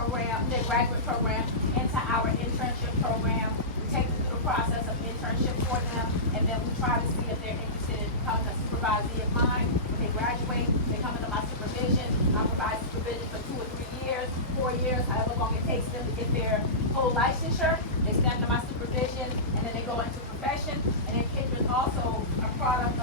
program into our internship program. We take them through the process of internship for them, and then we try to see if they're interested in becoming a supervisee of mine. When they graduate, they come into my supervision. I provide supervision for 2 or 3 years, 4 years, however long it takes them to get their full licensure. They step into my supervision, and then they go into profession. And then Kendra is also a product